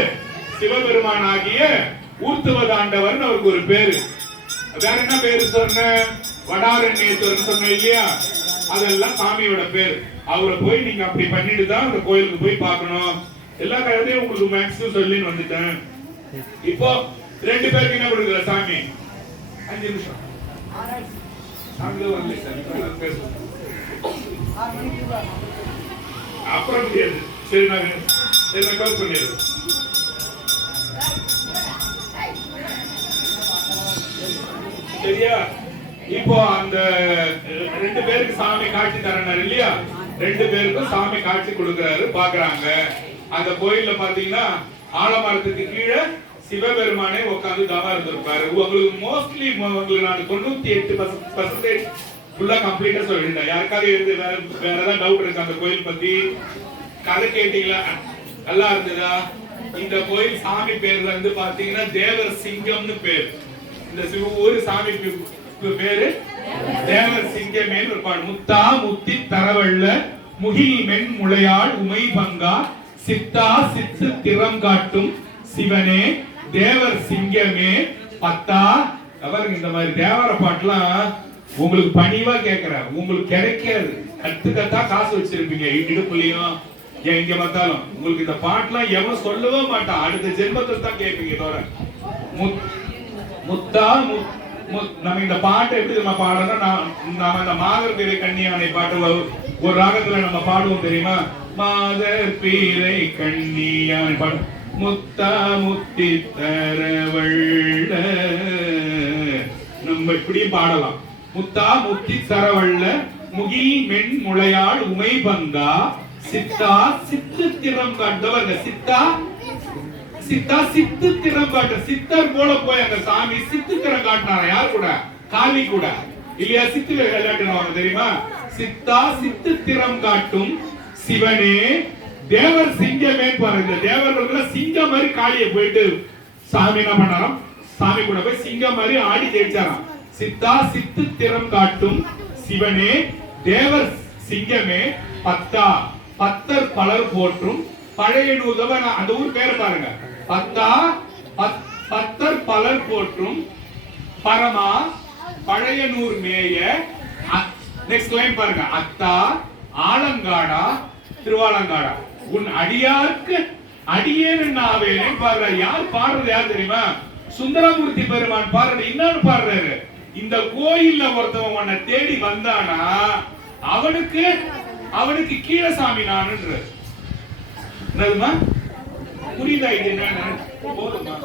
சிவபெருமான் ஆகிய ஊர்த்துவதாண்டவர் அவருக்கு ஒரு பேரு, வேற என்ன பேரு சொன்ன, வடாரண்யேஸ்வரர் சொன்ன இல்லையா, அதெல்லாம் சாமியோட பேர். அவரை போய் நீங்க அப்படி பண்ணிட்டு தான் அந்த கோயிலுக்கு போய் பார்க்கணும். எல்லா கதையும் உங்களுக்கு மேக்ஸிமம் சொல்லின்னு வந்துட்டேன். இப்போ 2 பேருக்கு என்ன கொடுக்குற சாமி, 5 நிமிஷம் அப்புறம் முடியாது. சரி நான் கால் பண்ணிடுறேன். சரியா? இப்போ அந்த 2 பேருக்கு சாமி காட்சி தரனார் இல்லையா, 2 பேருக்கும் சாமி காட்சி கொடுக்கிறாரு, பாக்குறாங்க. அந்த கோயில்ல பாத்தீங்கன்னா ஆலமரத்துக்கு கீழே சிவபெருமானே உட்கார்ந்து தவம் இருந்திருப்பாரு. உங்களுக்கு மோஸ்ட்லி உங்களுக்கு நான் 98% ஃபுல்லா கம்ப்ளீட்டா சொல்லிட்டேன். யாருக்காவது வேற ஏதாவது டவுட் இருக்கு அந்த கோயில் பத்தி? கதை கேட்டீங்களா? நல்லா இருந்ததா? இந்த கோயில் சாமி பேர்ல இருந்து பாத்தீங்கன்னா தேவர் சிங்கம்னு பேர். இந்த ஒரு சாமி பேரு தேவர் சிங்கமே இருப்பாடு. முத்தா முத்தி தரவள்ள முகில் மென் முளையாள் உமை பங்கா சித்தா சித்து திறம் காட்டும் சிவனே தேவர் சிங்கமே பத்தா. அவருக்கு இந்த மாதிரி தேவர பாட்டுலாம் உங்களுக்கு பணிவா கேட்கிறேன், உங்களுக்கு கிடைக்காது. கத்துக்கத்தா காசு வச்சிருப்பீங்க இடுப்புலயும் எங்க பார்த்தாலும். உங்களுக்கு இந்த பாட்டுலாம் எவன் சொல்லவே மாட்டான், அடுத்த ஜென்மத்தில் தான் கேட்பீங்க. தோற முத்தா நம்ம இந்த பாட்டை எப்படி நம்ம பாடணும், நம்ம இந்த மாதர் பீரை கன்னியானை பாட்டு ஒரு ராகத்துல நம்ம பாடுவோம் தெரியுமா, மாதர் பீரை கன்னியானை பாடு. முத்தா முத்தி தரவள்ள, நம்ம இப்படியும் பாடலாம். முத்தா முத்தி தரவள்ள முகில் மென் முளையாள் உமை பங்கா சித்தா சித்து திறம் காட்டுவங்க. சித்தா சித்தா சித்து திறம் காட்டு. சித்தர் போல போய் அந்த சாமி சித்து திறம் காட்டினாரா? யார் கூட? காளி கூட இல்லையா? சித்து விளையாட்டுவாங்க தெரியுமா? சித்தா சித்து திறம் காட்டும் சிவனே தேவர் சிங்கமே பாருங்க. தேவர்கள் சிங்கம் மாதிரி காளியை போயிட்டு சாமி என்ன பண்ணாராம், சாமி கூட போய் சிங்கம் மாதிரி ஆடி ஜெயிச்சாராம். சித்தா சித்து திறம் காட்டும் சிவனே தேவர் சிங்கமே பத்தா பத்தர் பலர் போற்றும் பழைய நூதவன். அந்த ஊர் பேரை பாருங்க, பத்தா பத்தர் பலர் போற்றும் பரமா பழைய நூர் மேய. நெக்ஸ்ட் லைன் பாருங்க, அத்தா ஆலங்காடா திருவாலங்காடா உன் அடியாருக்கு அடியேன் ஆவேனே பாருங்க. யார் பாடுறது? யார் தெரியுமா? சுந்தரமூர்த்தி பெருமான் பாடுறது. இன்னொன்னு பாடுறாரு, இந்த கோயில்ல ஒருத்தவன் உன்னை தேடி வந்தானா அவனுக்கு கீழே சாமி நானுன்ற. என்னதுமா புரியுதா? இது என்ன போதுமா?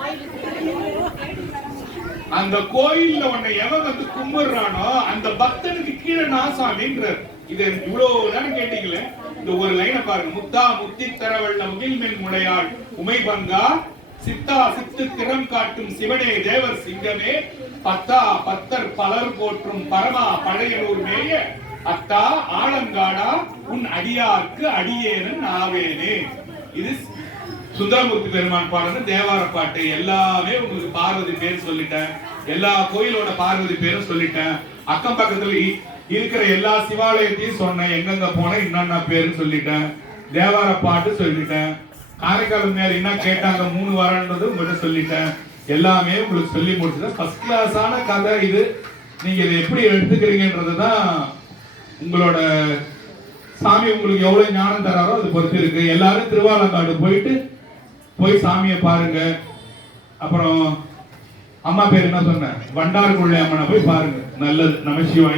அந்த கோயில்ல உன்னை எவன் வந்து கும்பிடுறானோ அந்த பக்தனுக்கு கீழே நான் சாமின்றார். இது இவ்வளவு நேரம் கேட்டீங்களே, இந்த ஒரு லைனை பாருங்க. முத்தா முத்தி தரவள்ள முகில் மென் முளையாள் உமை பங்கா சித்தா சித்து திறம் காட்டும் சிவனே தேவர் சிங்கமே பத்தா பத்தர் பலர் போற்றும் பரமா பழையனூர் மேய அத்தா ஆலங்காடா உன் அடியார்க்கு அடியேனன் ஆவேனே. இது சுந்தரமூர்த்தி பெருமான் பாடுற தேவார பாட்டு. எல்லாமே உங்களுக்கு பார்வதி பேர் சொல்லிட்டேன், எல்லா கோயிலோட பார்வதி பேரும் சொல்லிட்டேன். அக்கம் பக்கத்துல இருக்கிற எல்லா சிவாலயத்தையும் சொன்னேன், எங்கெங்க போன என்னென்ன பேருன்னு சொல்லிட்டேன், தேவார பாட்டு சொல்லிட்டேன். காரைக்கால் மேல என்ன கேட்டாங்க 3 வாரம்ன்றது உங்கள்கிட்ட சொல்லிட்டேன். எல்லாமே உங்களுக்கு சொல்லி முடிச்சுட்டேன். ஃபர்ஸ்ட் கிளாஸான கதை இது. நீங்க இதை எப்படி எடுத்துக்கிறீங்கன்றதுதான் உங்களோட சாமி உங்களுக்கு எவ்வளவு ஞானம் தராரோ அது பொறுத்து இருக்கு. எல்லாரும் திருவாலங்காடு போய் சாமியை பாருங்க. அப்புறம் அம்மா பேர் என்ன சொன்ன, வண்டார்குள்ளை அம்மனை போய் பாருங்க. நல்லது. நமசிவாய.